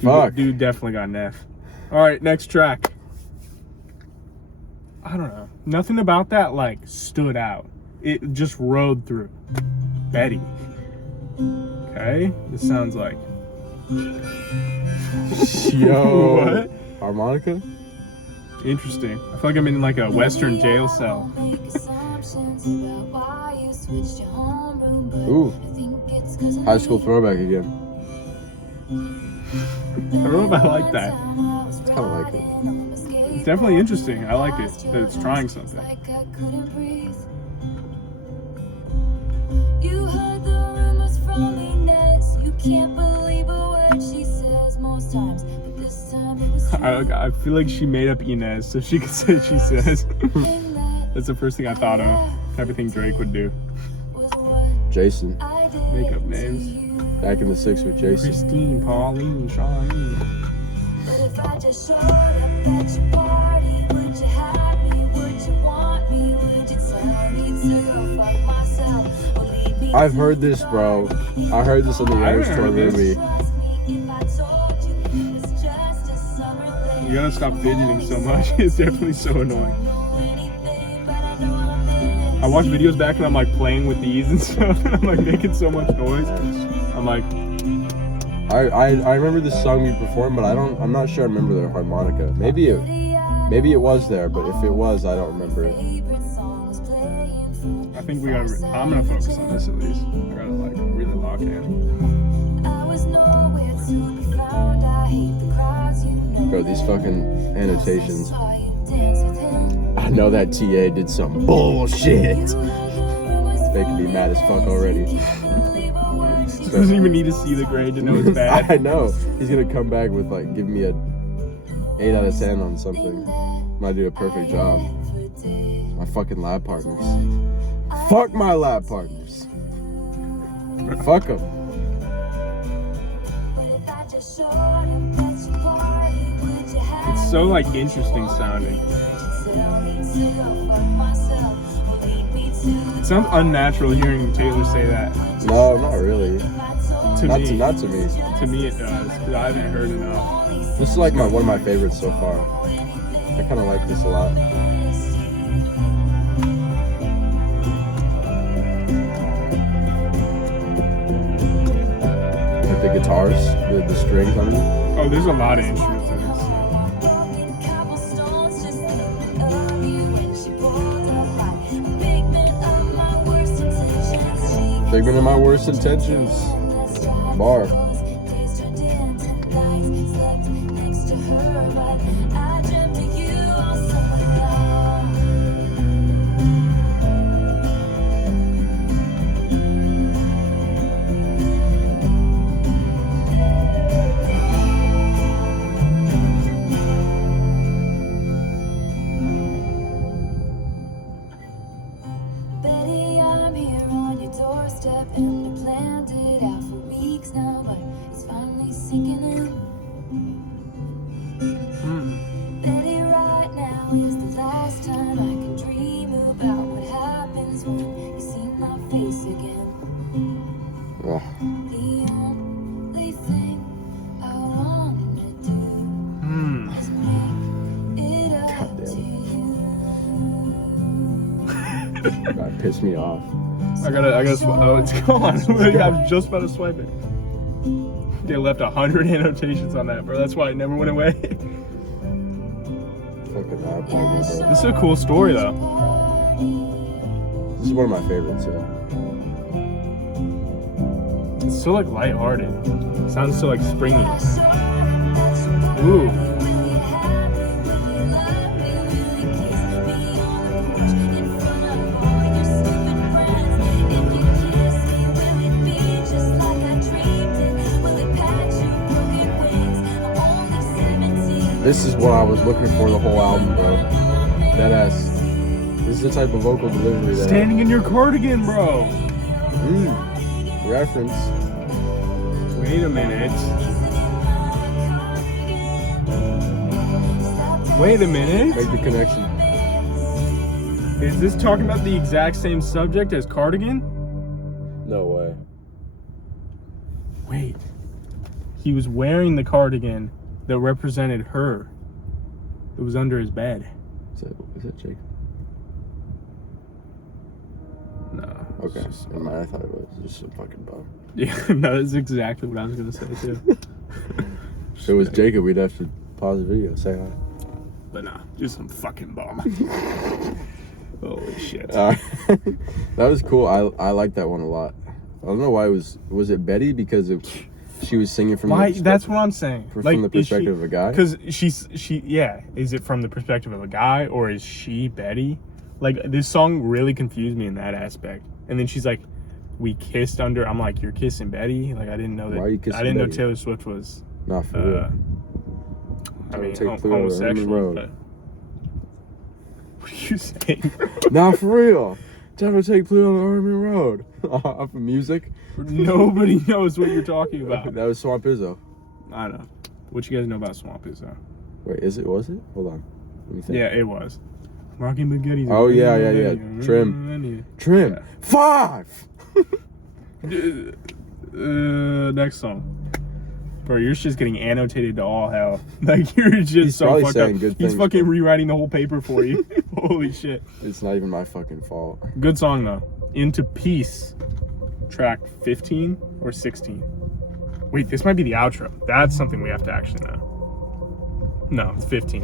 Fuck. Dude definitely got an F. All right, next track. I don't know. Nothing about that like stood out. It just rode through. Betty. Okay, this sounds like. Yo. What? Harmonica? Interesting. I feel like I'm in like a Western jail cell. Ooh. High school throwback again. I don't know if I like that. It's kind of like it. It's definitely interesting. I like it that it's trying something. You heard the rumors from Inez. You can't believe a word she says most times, but this time it was I feel like she made up Inez so she could say she says. That's the first thing I thought of. Everything Drake would do. Jason. Make up names. Back in the 6 with Jason. Christine, Pauline, Charlene. But if I just showed up at your party, would you have me? Would you want me? Would you tell me to go fuck myself? Or leave me I've heard this, bro. I heard this on the I haven't Air Tour heard this. movie. trust me if I told you it's just a summer thing? You gotta stop fidgeting so much. It's definitely so annoying. I watch videos back and I'm like playing with these and stuff and I'm like making so much noise. I'm like, I remember this song we performed, but I'm not sure I remember the harmonica. Maybe it was there, but if it was, I don't remember it. I think I'm gonna focus on this at least. I gotta like really lock in. I was nowhere to be found. I hate the crowds, you know. Bro, these fucking annotations. Saw you dance with him. I know that TA did some bullshit. Making me mad as fuck already. Doesn't even need to see the grade to know it's bad. I know. He's gonna come back with like, give me a 8 out of 10 on something. Might do a perfect job. My fucking lab partners. Fuck my lab partners. Fuck them. It's so like interesting sounding. It sounds unnatural hearing Taylor say that. No, not really. To Not me, to me. to me it does, because I haven't heard enough. This is like one of my favorites so far. I kind of like this a lot. Like the guitars, the strings on it. Oh, there's a lot of instruments in this. Figment of my worst intentions. Bar. Betty, I'm here on your doorstep, and we planned it out for weeks now, but it's finally sinking in. Betty, right now is the last time I can dream about what happens when you see my face again. Ugh. The only thing I wanna do is make it up God to damn you. it. That pissed me off. I gotta swipe. Oh, it's gone. I was just about to swipe it. They left 100 annotations on that, bro. That's why it never went away. Fucking lab partners, though. This is a cool story, though. This is one of my favorites, yeah. It's so like lighthearted. Sounds so like springy. Ooh. This is what I was looking for the whole album, bro. Deadass. This is the type of vocal delivery that Standing in your cardigan, bro. Reference. Wait a minute. Wait a minute. Make the connection. Is this talking about the exact same subject as Cardigan? No way. Wait. He was wearing the cardigan that represented her. It was under his bed. Is that Jake? No. Okay. it's just- Never mind, I thought it was just some fucking bum. Yeah, no, that's exactly what I was gonna say too. If it was Jacob, we'd have to pause the video, say hi. But nah, just some fucking bum. Holy shit. That was cool. I like that one a lot. I don't know why it was it Betty because she was singing from Why? the That's what I'm saying. from the perspective of a guy. Because yeah. Is it from the perspective of a guy or is she Betty? Like this song really confused me in that aspect. And then she's like, "We kissed under." I'm like, "You're kissing Betty?" Like I didn't know that. Why are you kissing I didn't know Betty? Taylor Swift was. Nah, for real. I mean, Take Pluto on the homosexual. road. But what are you saying? Nah, for real. Time to take Pluto on the Army Road. Off of music. Nobody knows what you're talking about. That was Swamp Izzo. I know. What you guys know about Swamp is though? Wait, was it? Hold on. Let me think. Yeah, it was. Rocking Baguettes. Oh, yeah. Trim. Yeah. 5! Next song. Bro, you're just getting annotated to all hell. Like you're just He's so probably fucked saying up. good He's things, fucking bro. rewriting the whole paper for you. Holy shit. It's not even my fucking fault. Good song though. Into Peace. Track 15 or 16. Wait, this might be the outro. That's something we have to actually know. No, it's 15.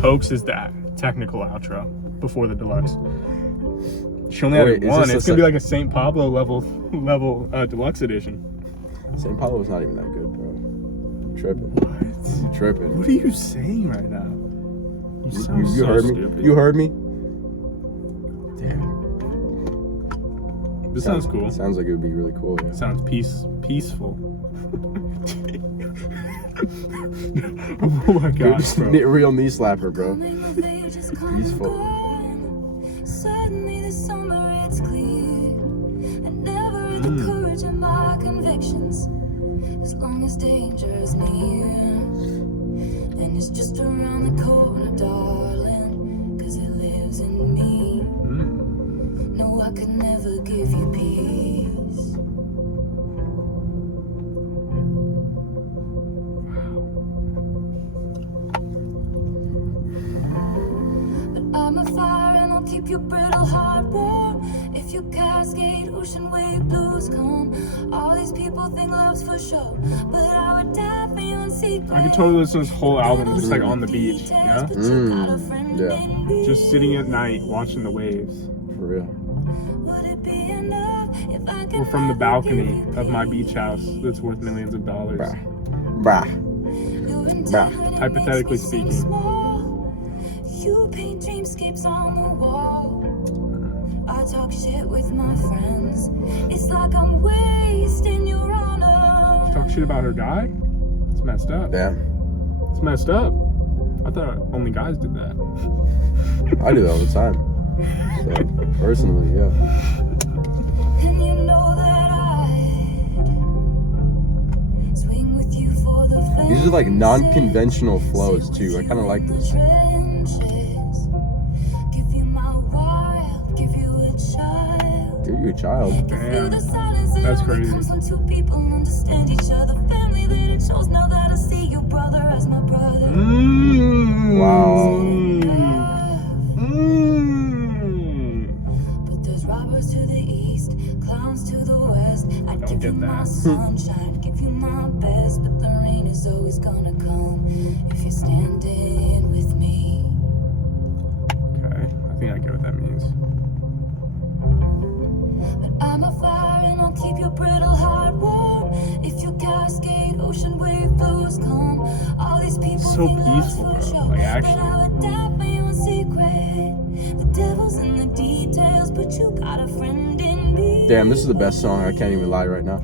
Hoax is that technical outro before the deluxe. She only Wait, added is one. this It's a gonna be like a St. Pablo level deluxe edition. St. Paulo's not even that good, bro. Tripping. What? Tripping. What are you saying right now? You sound You so heard me? stupid. You heard me? Damn. This sounds cool. Sounds like it would be really cool. Yeah. Sounds peaceful. Oh my god, bro. Real knee slapper, bro. Peaceful. Suddenly this summer it's clear. I never had the courage of my convictions. As long as danger is near. And it's just around the corner, darling. 'Cause it lives in me. No, I could never give you peace. I'm a fire and I'll keep your brittle heart warm. If you cascade, ocean wave blues come. All these people think love's for show, but I would die for you in secret. I could totally listen to this whole album just like on the beach, you know? Yeah. Just sitting at night watching the waves. For real. Or from the balcony of my beach house that's worth millions of dollars. Bruh. Hypothetically speaking. You paint dreamscapes on the wall. I talk shit with my friends. It's like I'm wasting your honor. Talk shit about her guy? It's messed up. Damn. It's messed up. I thought only guys did that. I do that all the time. So, personally, yeah. And you know that I'd swing with you for the These are like non-conventional flows too. I kind of like this. Give you my wild, give you a child. Give you a child. Damn. That's crazy. Comes when two people understand each other. Family that it shows now that I see your brother as my brother. Wow. But there's robbers to the east, clowns to the west. I Don't give get you my that. sunshine, give you my best, but the rain is always gonna come if you're standing with me. Okay, I think I get what that means. But I'm a fire and I'll keep your brittle heart warm. If you cascade, ocean wave blues come. All these people So think love's peaceful, for bro. show, Like, but actually. I would die for you in secret. The devil's in the details, but you got a friend in me. Damn, this is the best song. I can't even lie right now.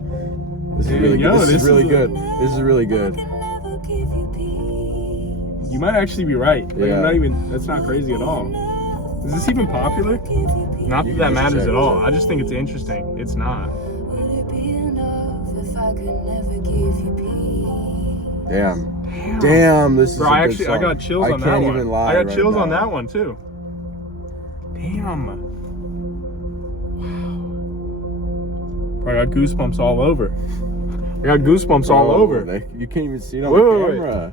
This is There really you good. go. This This is really is a- good. This is really good. I can never give you peace. You might actually be right. Like, Yeah. I'm not even, that's not crazy at all. Is this even popular? Not You that can that just matters check, at all. check. I just think it's interesting. It's not. Would it be enough if I could never give you peace? Damn. Damn, this is Bro, a I good actually, song. I got chills on that can't one. even lie I got right chills on now. that one too. Damn. Wow. Bro, I got goosebumps all over. I got goosebumps all Bro, over. You can't even see it on Wait, the wait, wait. camera.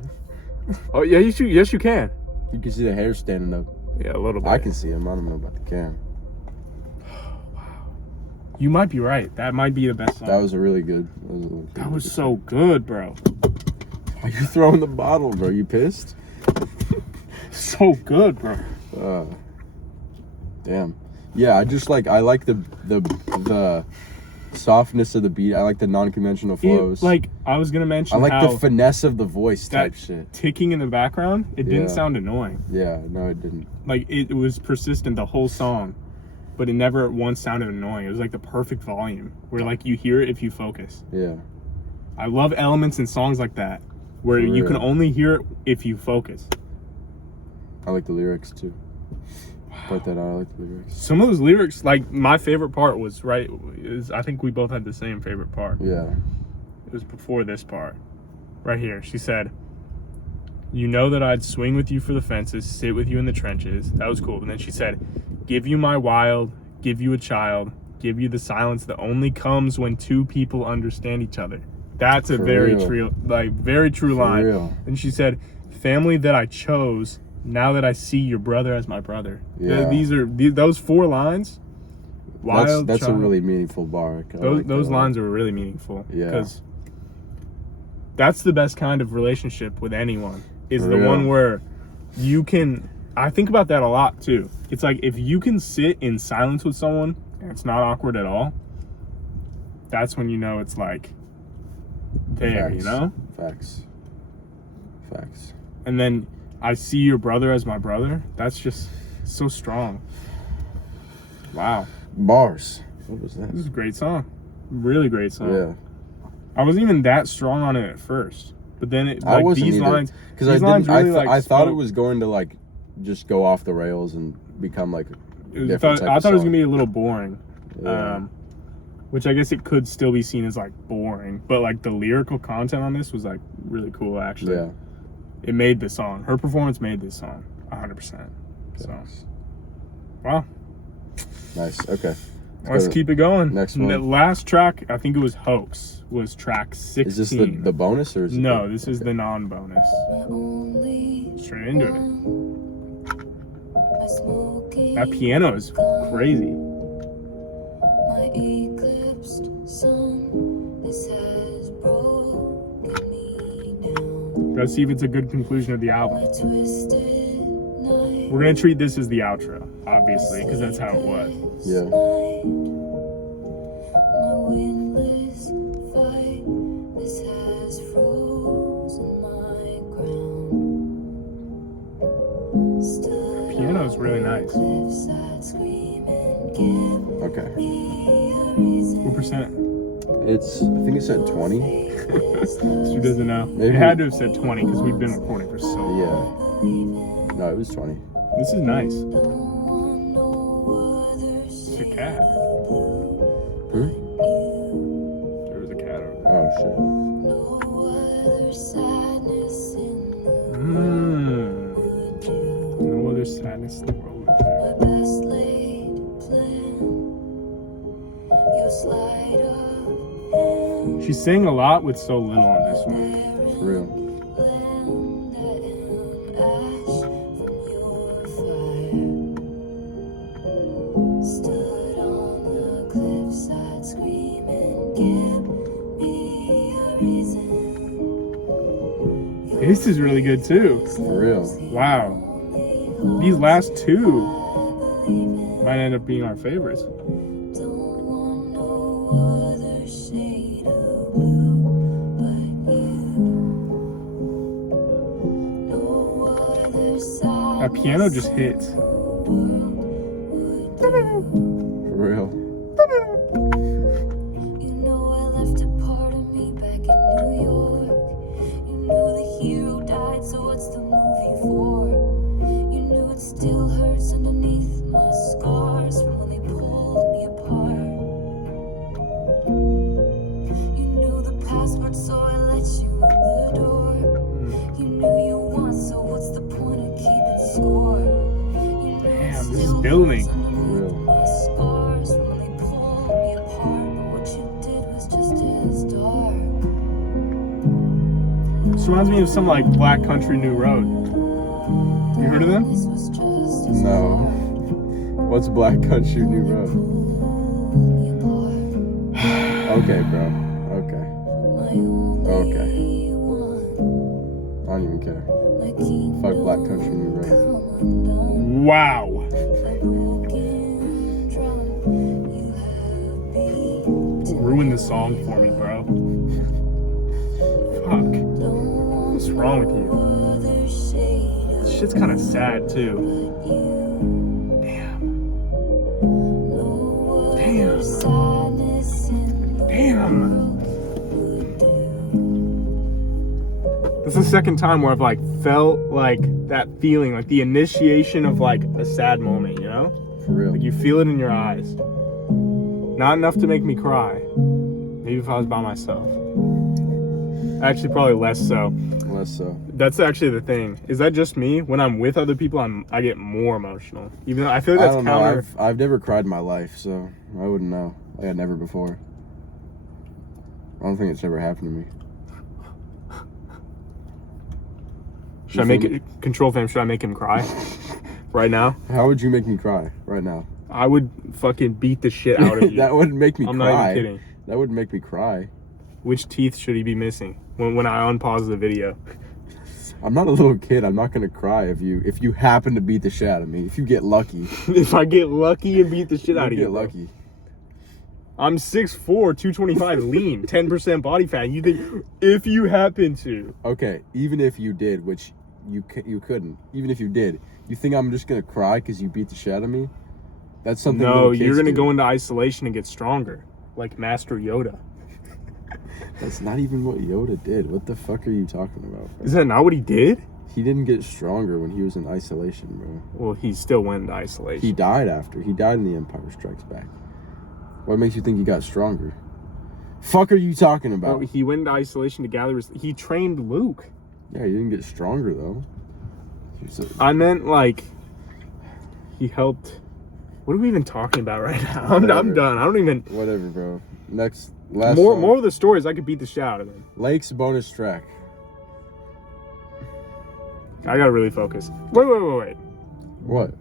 Oh yeah, yes you can. You can see the hair standing up. Yeah, a little bit. I can see him. I don't know about the cam. You might be right. That might be the best song. That was a really good. That was so good, bro. Why you throwing the bottle, bro? You pissed? So good, bro. Damn. Yeah, I like the softness of the beat. I like the non-conventional flows. I was gonna mention, I like how the finesse of the voice type that shit. ticking in the background, it didn't Yeah. sound annoying. Yeah, no, it didn't. Like, it was persistent the whole song, but it never once sounded annoying. It was like the perfect volume where like you hear it if you focus. Yeah. I love elements in songs like that where For you can real. only hear it if you focus. I like the lyrics too. Point that out. I like the lyrics. Some of those lyrics, like my favorite part was I think we both had the same favorite part. Yeah. It was before this part. Right here. She said, "You know that I'd swing with you for the fences, sit with you in the trenches." That was cool. And then she said, "Give you my wild, give you a child, give you the silence that only comes when two people understand each other." That's a For very real. true, very true For line. real. Mm-hmm. And she said, "Family that I chose, now that I see your brother as my brother." Yeah. Those 4 lines. Wild, That's a child, really meaningful bar. I those like that a lot. lines are really meaningful. Yeah. Because that's the best kind of relationship with anyone, is For the real. one where you can, I think about that a lot too. It's like, if you can sit in silence with someone and it's not awkward at all, that's when you know it's like there, Facts. you know? Facts. And then I see your brother as my brother. That's just so strong. Wow. Bars. What was This is a that? great song. Really great song. Yeah. I wasn't even that strong on it at first. But then I like wasn't these either. lines, Because I these didn't. lines really, I thought it spoke. was going to like just go off the rails and become like It was- different type I of thought it was song. gonna be a little boring, Yeah. which I guess it could still be seen as like boring. But like the lyrical content on this was like really cool. Actually, Yeah. it made the song. Her performance made this song 100%. So, wow. Nice. Okay. Let's go to keep it going. next The one. last track, I think it was Hoax, was track 16. Is this the bonus or is it No, the- this is the non-bonus. Straight into it. That piano is crazy. My eclipsed sun, this has broken me down. Let's see if it's a good conclusion of the album. My twisted night. We're gonna treat this as the outro, obviously, because that's how it was. Yeah. My windless fight, this has frozen my ground. Stood Piano's really nice. cliffside screaming, give Okay. me a reason. What percent? It's. I think it said 20. She doesn't know. Maybe. It had to have said 20 because we've been recording for so long. Yeah. No, it was 20. This is nice. Don't want no other It's a shade cat. of blue Hmm? but you. There was a cat over Oh shit. No other sadness in the there. would do. No other sadness in the world. My best laid plan. You slide of hand. She sang a lot with so little on this one. For real. Land and ash from your fire. Stood on the cliffside screaming, give me a reason. This is really good too. For real. Wow. These last two might end up being our favorites. Don't want no other shade of blue but you. No other side. That piano just hits. For real. You know I left a part of me back in New York. You knew the hero died, so what's the movie for? You knew it still hurts underneath my scars from when they pulled me apart. You knew the password, so I let you in the door. You knew you won, so what's the point of keeping score? You knew it Damn, this is still building. hurts underneath For real. my scars from when they pulled me apart. But what you did was just as dark. This reminds me of some like Black Country New Road. You heard of them? This was just as No. No. What's Black Country New Road? Okay, bro. Okay. Okay. I don't even care. Fuck Black Country New Road. Wow. Ruin the song for me, bro. Fuck. What's wrong with you? This shit's kind of sad, too. Damn. This is the second time where I've like felt like that feeling, like the initiation of like a sad moment, you know? For real. Like you feel it in your eyes. Not enough to make me cry. Maybe if I was by myself. Actually, probably less so. Less so. That's actually the thing. Is that just me? When I'm with other people, I get more emotional. Even though I feel like that's I don't counter. know. I've never cried in my life, so I wouldn't know. Like I'd never before. I don't think it's ever happened to me. Should I make it Control Fam? Should I make him cry right now? How would you make me cry right now? I would fucking beat the shit out of you. That wouldn't make me I'm cry. not even kidding. That wouldn't make me cry. Which teeth should he be missing when I unpause the video? I'm not a little kid. I'm not gonna cry if you happen to beat the shit out of me. If you get lucky. If I get lucky and beat the shit out of you, get lucky. I'm 6'4", 225, lean, 10% body fat. You think if you happen to? Okay, even if you did, which you couldn't. Even if you did, you think I'm just gonna cry because you beat the shit out of me? That's something. No, you're gonna do. go into isolation and get stronger, like Master Yoda. That's not even what Yoda did. What the fuck are you talking about, bro? Is that not what he did? He didn't get stronger when he was in isolation, bro. Well, he still went into isolation. He died after. He died in The Empire Strikes Back. What makes you think he got stronger? Fuck are you talking about? Well, he went into isolation to gather his... He trained Luke. Yeah, he didn't get stronger, though. I meant, like... He helped... What are we even talking about right now? I'm done. I don't even... Whatever, bro. Last more of the stories, I could beat the shit out of them. Lake's bonus track. I gotta really focus. Wait. What?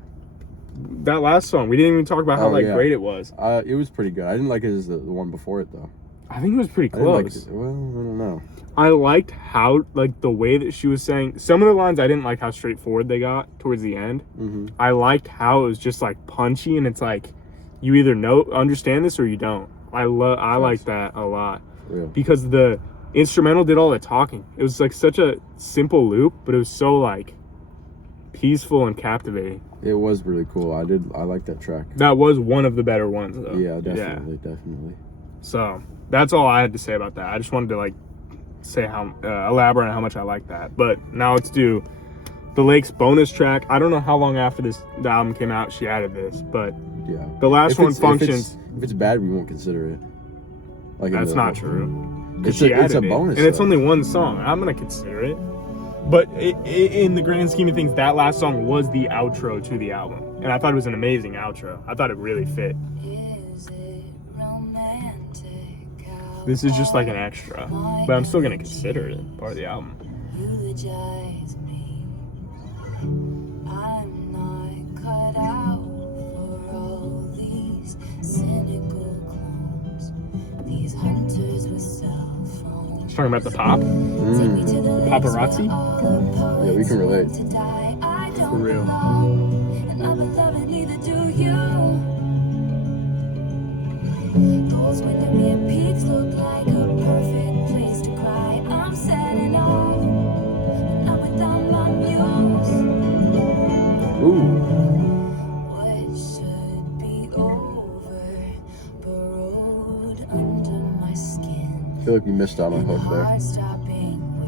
That last song, we didn't even talk about how great it was. It was pretty good. I didn't like it as the one before it, though. I think it was pretty I didn't like close. it. Well, I don't know. I liked how, like, the way that she was saying... Some of the lines, I didn't like how straightforward they got towards the end. Mm-hmm. I liked how it was just, like, punchy, and it's like, you either understand this or you don't. I like that a lot. Yeah. Because the instrumental did all the talking. It was, like, such a simple loop, but it was so, like, peaceful and captivating. It was really cool. I like that track. That was one of the better ones, though. Yeah, definitely. So, that's all I had to say about that. I just wanted to, like, say how elaborate on how much I like that. But now let's do the Lake's bonus track. I don't know how long after the album came out she added this, but yeah, the last one functions. If it's bad, we won't consider it. Like that's not true. It's a bonus, and it's though. only one song. I'm gonna consider it. But in the grand scheme of things, that last song was the outro to the album, and I thought it was an amazing outro. I thought it really fit. This is just like an extra, but I'm still gonna consider it part of the album. Eulogize me. I'm not cut out for all these cynical clones, these hunters with cell phones. She's talking about the pop? Paparazzi? Yeah, we can relate. For real. And I've been loving, neither do you. Those window peaks look like a perfect place to cry. I'm setting off, but not without my muse. Ooh. What should be over, burrowed under my skin. I feel like we missed out on a hook there. I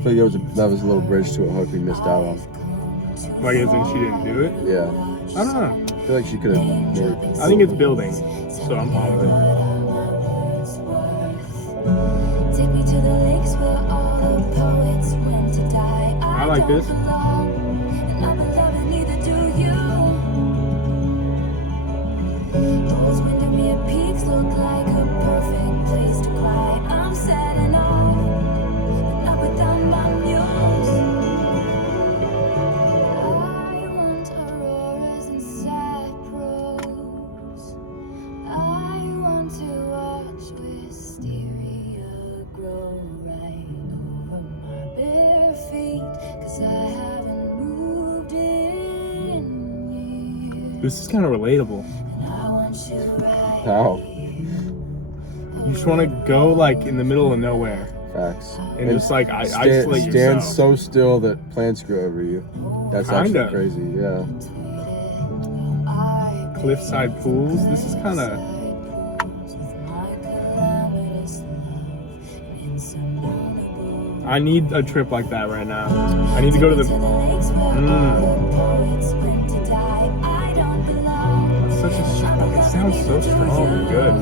feel like that was a little bridge to a hook we missed out on. Like, as in she didn't do it? Yeah. I don't know. I feel like she could have made it. I think it's building, so I'm fine with it. Take me to the lakes where all the poets went to die. I like this. And I've been loving, neither do you. Those Windermere peaks look like a perfect place to cry. I'm setting off, but not without my muse. I want auroras and This is kind of relatable. How? You just want to go like in the middle of nowhere Facts. and just like isolate stand yourself. so still that plants grow over you. That's Kinda. actually crazy. Yeah. Cliffside pools. This is kind of. I need a trip like that right now. I need to go to the. That's such a strong. It sounds so strong and good.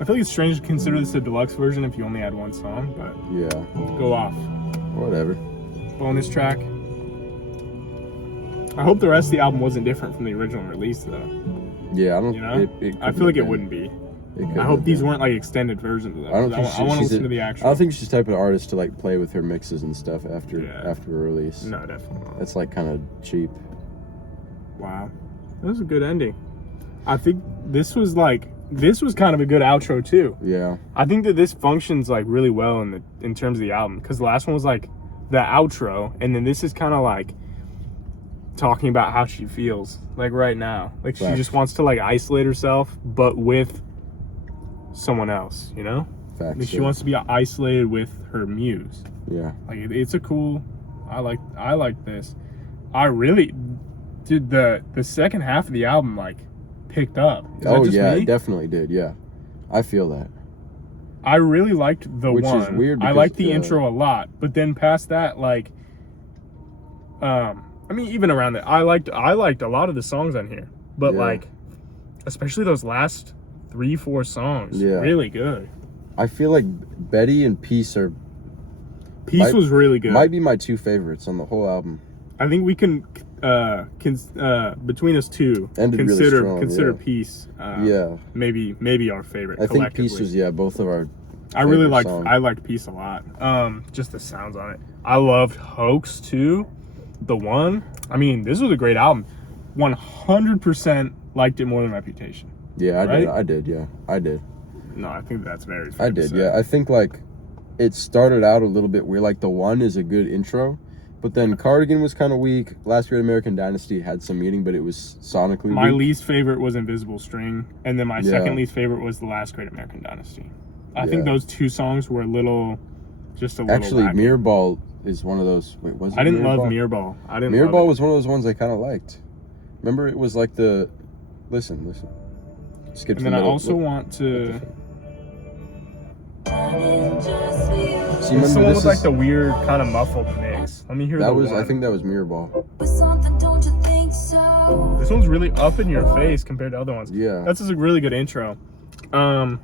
I feel like it's strange to consider this a deluxe version if you only had one song, but Yeah. go off. Whatever. Bonus track. I hope the rest of the album wasn't different from the original release, though. Yeah, I don't. You know, It I feel like it wouldn't be. I hope these weren't like extended versions of them. I don't think I want to she's listen to the actual. I don't think she's the type of artist to like play with her mixes and stuff after Yeah. after a release. No, definitely not. That's like kind of cheap. Wow, that was a good ending. I think this was kind of a good outro too. Yeah. I think that this functions like really well in terms of the album, because the last one was like the outro, and then this is kind of like talking about how she feels like right now. Like she Facts. just wants to like isolate herself, but with someone else, you know? Facts. Like she wants to be isolated with her muse. Yeah. Like it's a cool. I like this. I really, dude. The second half of the album like picked up. Is that just yeah, me? it definitely did. Yeah, I feel that. I really liked the Which one. is weird I because, liked the intro a lot, but then past that, like, I mean, even around that, I liked a lot of the songs on here, but Yeah. like, especially those last 3-4 songs, Yeah. really good. I feel like Betty and Peace are Peace was really good. might be my two favorites on the whole album. I think we can between us two Ended really consider strong, yeah. Peace. Yeah. maybe our favorite. I think Peace was both of our. I really favorite song. I liked Peace a lot. Just the sounds on it. I loved Hoax too. The one. I mean, this was a great album. 100% liked it more than Reputation. Yeah, I right? did. I did. Yeah, I did. No, I think that's very fair I to did. say. Yeah, I think like it started out a little bit weird. Like the one is a good intro, but then Cardigan was kind of weak. Last Great American Dynasty had some meaning, but it was sonically My weak. least favorite was Invisible String, and then my Yeah. second least favorite was The Last Great American Dynasty. I think Yeah. those two songs were a little Actually, wacky. Mirrorball is one of those. Wait, was it? I didn't love Mirrorball? Mirrorball. I didn't love Mirrorball it. was one of those ones I kind of liked. Remember, it was like the. Listen. Skip And to then the I middle. also Look. want to. See, It's the remember one this with like is, the weird kind of muffled mix. Let me hear that the was. one. I think that was Mirrorball. This one's really up in your face compared to other ones. Yeah. That's just a really good intro. I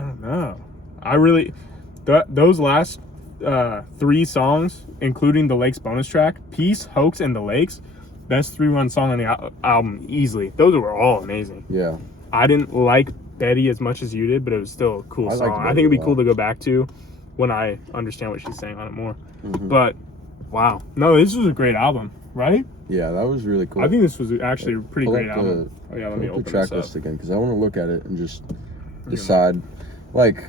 don't know. I really those last 3 songs, including the Lakes bonus track, Peace, Hoax, and the Lakes, best 3-run song on the album easily. Those were all amazing. Yeah. I didn't like Betty as much as you did, but it was still a cool I liked song. I Betty think it'd be a cool lot. to go back to when I understand what she's saying on it more. Mhm. But wow, no, this was a great album, right? Yeah, that was really cool. I think this was actually a pretty Pull great up album. Oh yeah, let me pull up open the track this up. list again because I want to look at it and just decide. Like,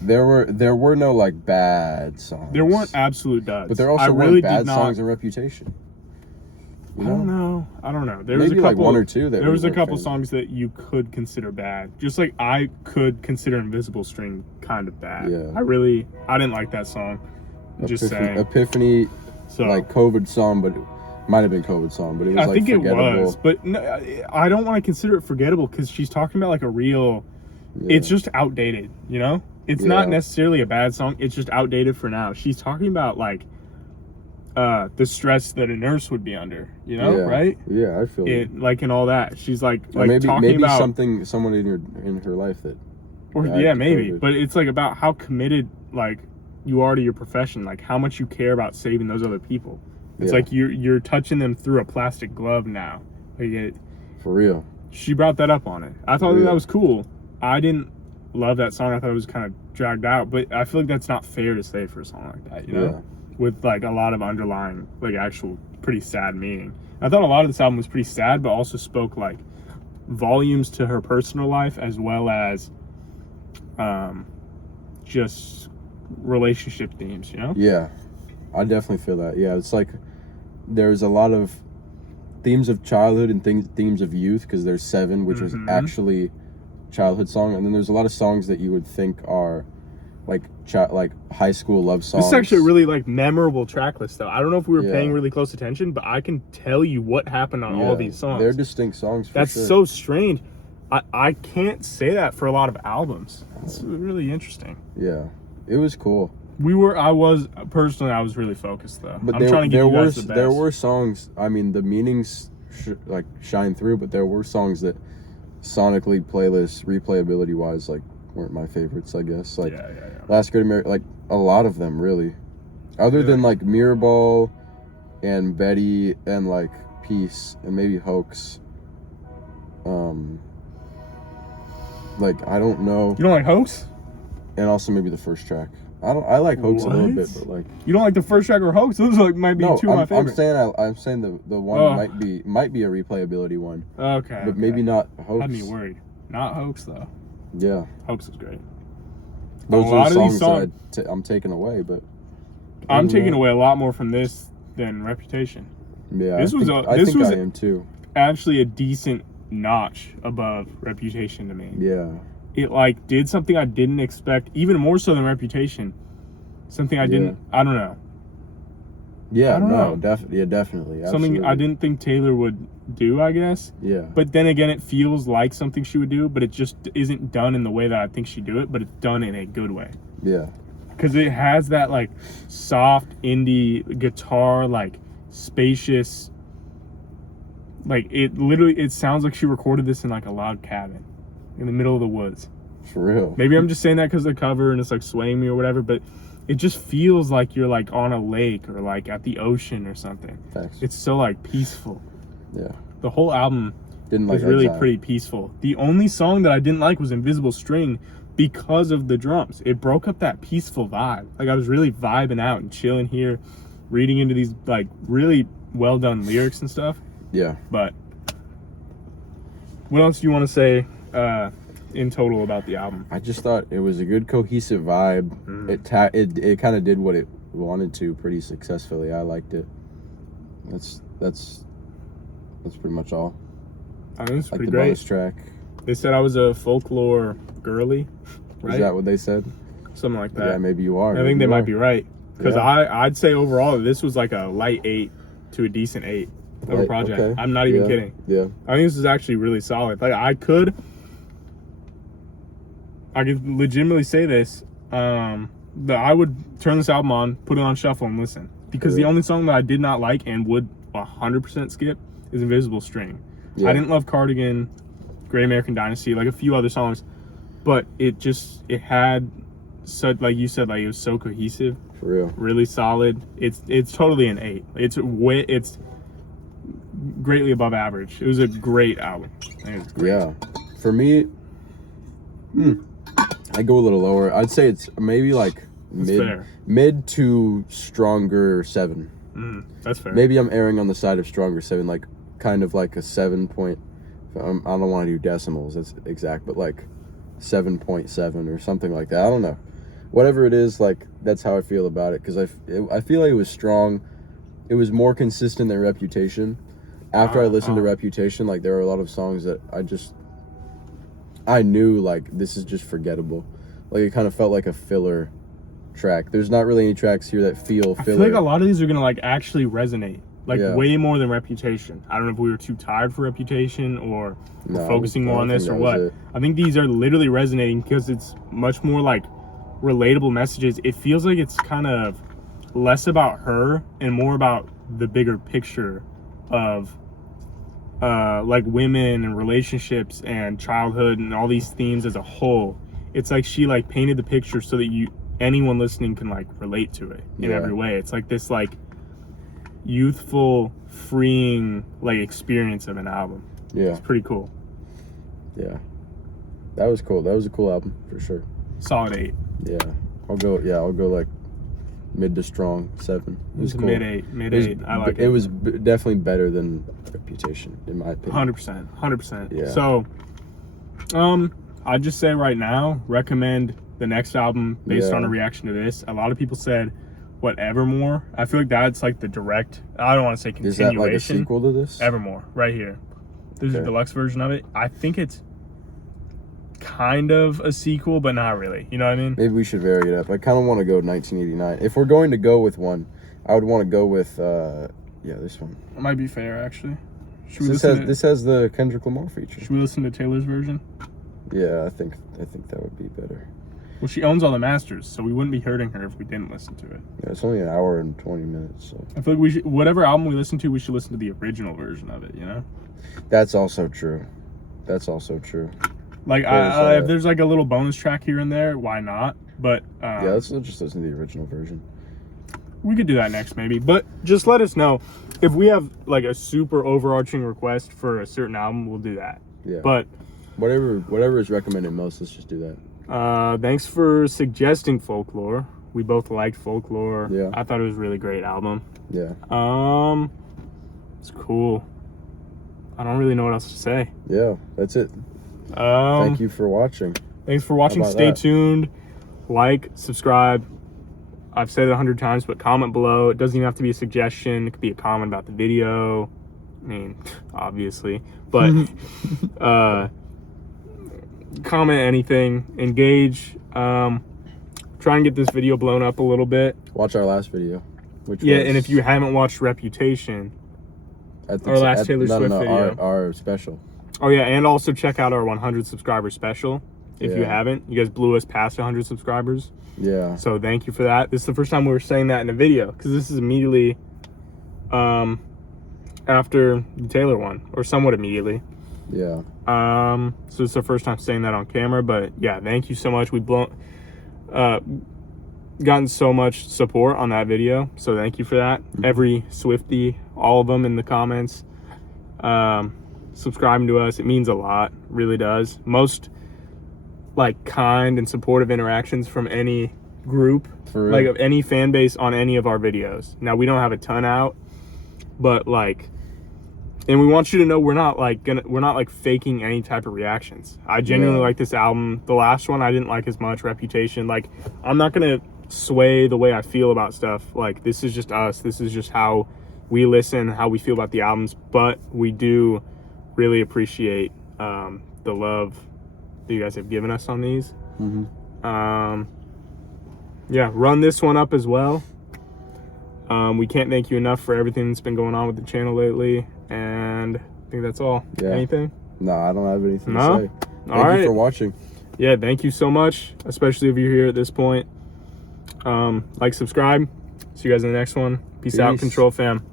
there were no like bad songs. There weren't absolute duds. but there also I weren't really bad did not, songs in Reputation. You I don't know. There was Maybe a like couple, one or two that there we was a weren't couple fans of. songs that you could consider bad. Just like I could consider Invisible String kind of bad. Yeah. I didn't like that song. Just saying. Epiphany, So like COVID song, but it might have been COVID song, but it was I like think it forgettable. was, but no, I don't want to consider it forgettable because she's talking about like a real. Yeah. It's just outdated, you know. It's not Yeah. necessarily a bad song. It's just outdated for now. She's talking about like the stress that a nurse would be under, you know, Yeah. right? Yeah, I feel it. Like and all that. She's like Or maybe talking about someone in her life that. or died yeah, to maybe. COVID. But it's like about how committed like you are to your profession, like how much you care about saving those other people. It's Yeah. like you're touching them through a plastic glove now. Like For real. she brought that up on it. I thought Yeah. that was cool. I didn't love that song. I thought it was kind of dragged out, but I feel like that's not fair to say for a song like that, you know? Yeah. With like a lot of underlying, like actual pretty sad meaning. I thought a lot of this album was pretty sad, but also spoke like volumes to her personal life as well as just relationship themes, you know? Yeah, I definitely feel that. Yeah, it's like there's a lot of themes of childhood and themes of youth, because there's 7, which is actually childhood song, and then there's a lot of songs that you would think are like high school love songs. This is actually a really like memorable track list though. I don't know if we were paying really close attention, but I can tell you what happened on all these songs. They're distinct songs for That's sure. so strange. I can't say that for a lot of albums. It's really interesting. Yeah, it was cool. I was really focused though. But I'm trying to give you guys the best. there were songs, I mean, the meanings shine through, but there were songs that sonically, playlist, replayability wise, like weren't my favorites, I guess. Like Last Great American, like a lot of them really. Other than like Mirrorball and Betty and like Peace and maybe Hoax. Like I don't know. You don't like Hoax? And also maybe the first track. I like Hoax a little bit, but like you don't like the first track or Hoax? Those might be two of my favorites. I'm saying the one might be a replayability one. Okay. But maybe not Hoax. Had me worried. Not Hoax though. Yeah. Hoax is great. Those are the songs that I'm taking away, but I'm taking away a lot more from this than Reputation. Yeah. I think I am too. Actually a decent notch above Reputation to me. Yeah. It like did something I didn't expect, even more so than Reputation. Something I didn't. I don't know. Yeah, know. Definitely, Something absolutely. I didn't think Taylor would do, I guess. Yeah. But then again, it feels like something she would do, but it just isn't done in the way that I think she'd do it. But it's done in a good way. Yeah. Because it has that like soft indie guitar, like spacious. Like it sounds like she recorded this in like a log cabin in the middle of the woods. For real. Maybe I'm just saying that because of the cover and it's like swaying me or whatever, but it just feels like you're like on a lake or like at the ocean or something. Thanks. It's so like peaceful. Yeah. The whole album is really Exile. pretty peaceful. The only song that I didn't like was Invisible String because of the drums. It broke up that peaceful vibe. Like I was really vibing out and chilling here, reading into these like really well done lyrics and stuff. Yeah. But what else do you want to say in total about the album? I just thought it was a good cohesive vibe. It kind of did what it wanted to pretty successfully. I liked it. That's pretty much all. I think it's Like pretty the great. bonus track. They said I was a folklore girly, right? Is that what they said? Something like that. Yeah, maybe you are. I think they might be right. Because Yeah. I'd say overall this was like a light 8 to a decent 8 of a project. Okay. I'm not even Yeah. kidding. Yeah. I think this is actually really solid. Like I could legitimately say this, that I would turn this album on, put it on shuffle and listen. Because the only song that I did not like and would 100% skip is Invisible String. Yeah. I didn't love Cardigan, Great American Dynasty, like a few other songs, but it had such, like you said, like it was so cohesive, For real. really solid. It's totally an 8. It's greatly above average. It was a great album. I think it was great. Yeah. For me, I go a little lower. I'd say it's maybe like fair. mid to stronger 7. That's fair. Maybe I'm erring on the side of stronger 7, like kind of like a 7 point. I don't want to do decimals. That's exact, but like 7.7 or something like that. I don't know. Whatever it is, like that's how I feel about it, because I feel like it was strong. It was more consistent than Reputation. After I listened to Reputation, like there were a lot of songs that I knew like this is just forgettable. Like it kind of felt like a filler track. There's not really any tracks here that feel filler. I feel like a lot of these are gonna like actually resonate, like Yeah. way more than Reputation. I don't know if we were too tired for Reputation or No, we're focusing I more don't on this think or that was what. it. I think these are literally resonating because it's much more like relatable messages. It feels like it's kind of less about her and more about the bigger picture of like women and relationships and childhood and all these themes as a whole. It's like she like painted the picture so that anyone listening can like relate to it in Yeah. every way. It's like this like youthful, freeing like experience of an album. Yeah, It's pretty cool. yeah. That was cool. That was a cool album for sure. Solid 8. Yeah, I'll go like mid to strong 7. It was cool. mid 8. I like it. It was definitely better than Reputation, in my opinion. 100%. Yeah. So, I'd just say right now, recommend the next album based on a reaction to this. A lot of people said, what, Evermore? I feel like that's like the direct, I don't want to say continuation. Is that like a sequel to this? Evermore, right here. This is the deluxe version of it. I think it's kind of a sequel, but not really. You know what I mean? Maybe we should vary it up. I kind of want to go 1989. If we're going to go with one, I would want to go with, this one. It might be fair, actually. This has the Kendrick Lamar feature. Should we listen to Taylor's version? Yeah, I think that would be better. Well, she owns all the masters, so we wouldn't be hurting her if we didn't listen to it. Yeah, it's only an hour and 20 minutes, so. I feel like we should, whatever album we listen to, we should listen to the original version of it, you know? That's also true. Like, if there's like a little bonus track here and there, why not? But let's just listen to the original version. We could do that next, maybe. But just let us know if we have like a super overarching request for a certain album. We'll do that. Yeah. But whatever is recommended most, let's just do that. Thanks for suggesting Folklore. We both liked Folklore. Yeah. I thought it was a really great album. Yeah. It's cool. I don't really know what else to say. Yeah, that's it. Thank you for watching. Thanks for watching. Stay tuned. Like, subscribe. I've said it 100 times, but comment below. It doesn't even have to be a suggestion. It could be a comment about the video. I mean, obviously. But comment anything. Engage. Try and get this video blown up a little bit. Watch our last video. And if you haven't watched Reputation, our last Taylor Swift video. Our special. Oh, yeah, and also check out our 100 subscriber special. If you haven't, you guys blew us past 100 subscribers. Yeah. So thank you for that. This is the first time we were saying that in a video, because this is immediately after the Taylor one, or somewhat immediately. Yeah. So it's the first time saying that on camera, but yeah, thank you so much. We've gotten so much support on that video, so thank you for that. Every Swiftie, all of them in the comments, subscribing to us, it means a lot, really does. Most like kind and supportive interactions from any group, like of any fan base on any of our videos. Now, we don't have a ton out, but like, and we want you to know we're not like faking any type of reactions. I genuinely like this album. The last one I didn't like as much, Reputation. Like, I'm not gonna sway the way I feel about stuff. Like, this is just us. This is just how we listen, how we feel about the albums. But we do really appreciate the love that you guys have given us on these. Run this one up as well. We can't thank you enough for everything that's been going on with the channel lately, and I think that's all. Anything? No, I don't have anything to say. Thank you for watching. Yeah, thank you so much, especially if you're here at this point. Like, subscribe. See you guys in the next one. Peace out, Control Fam.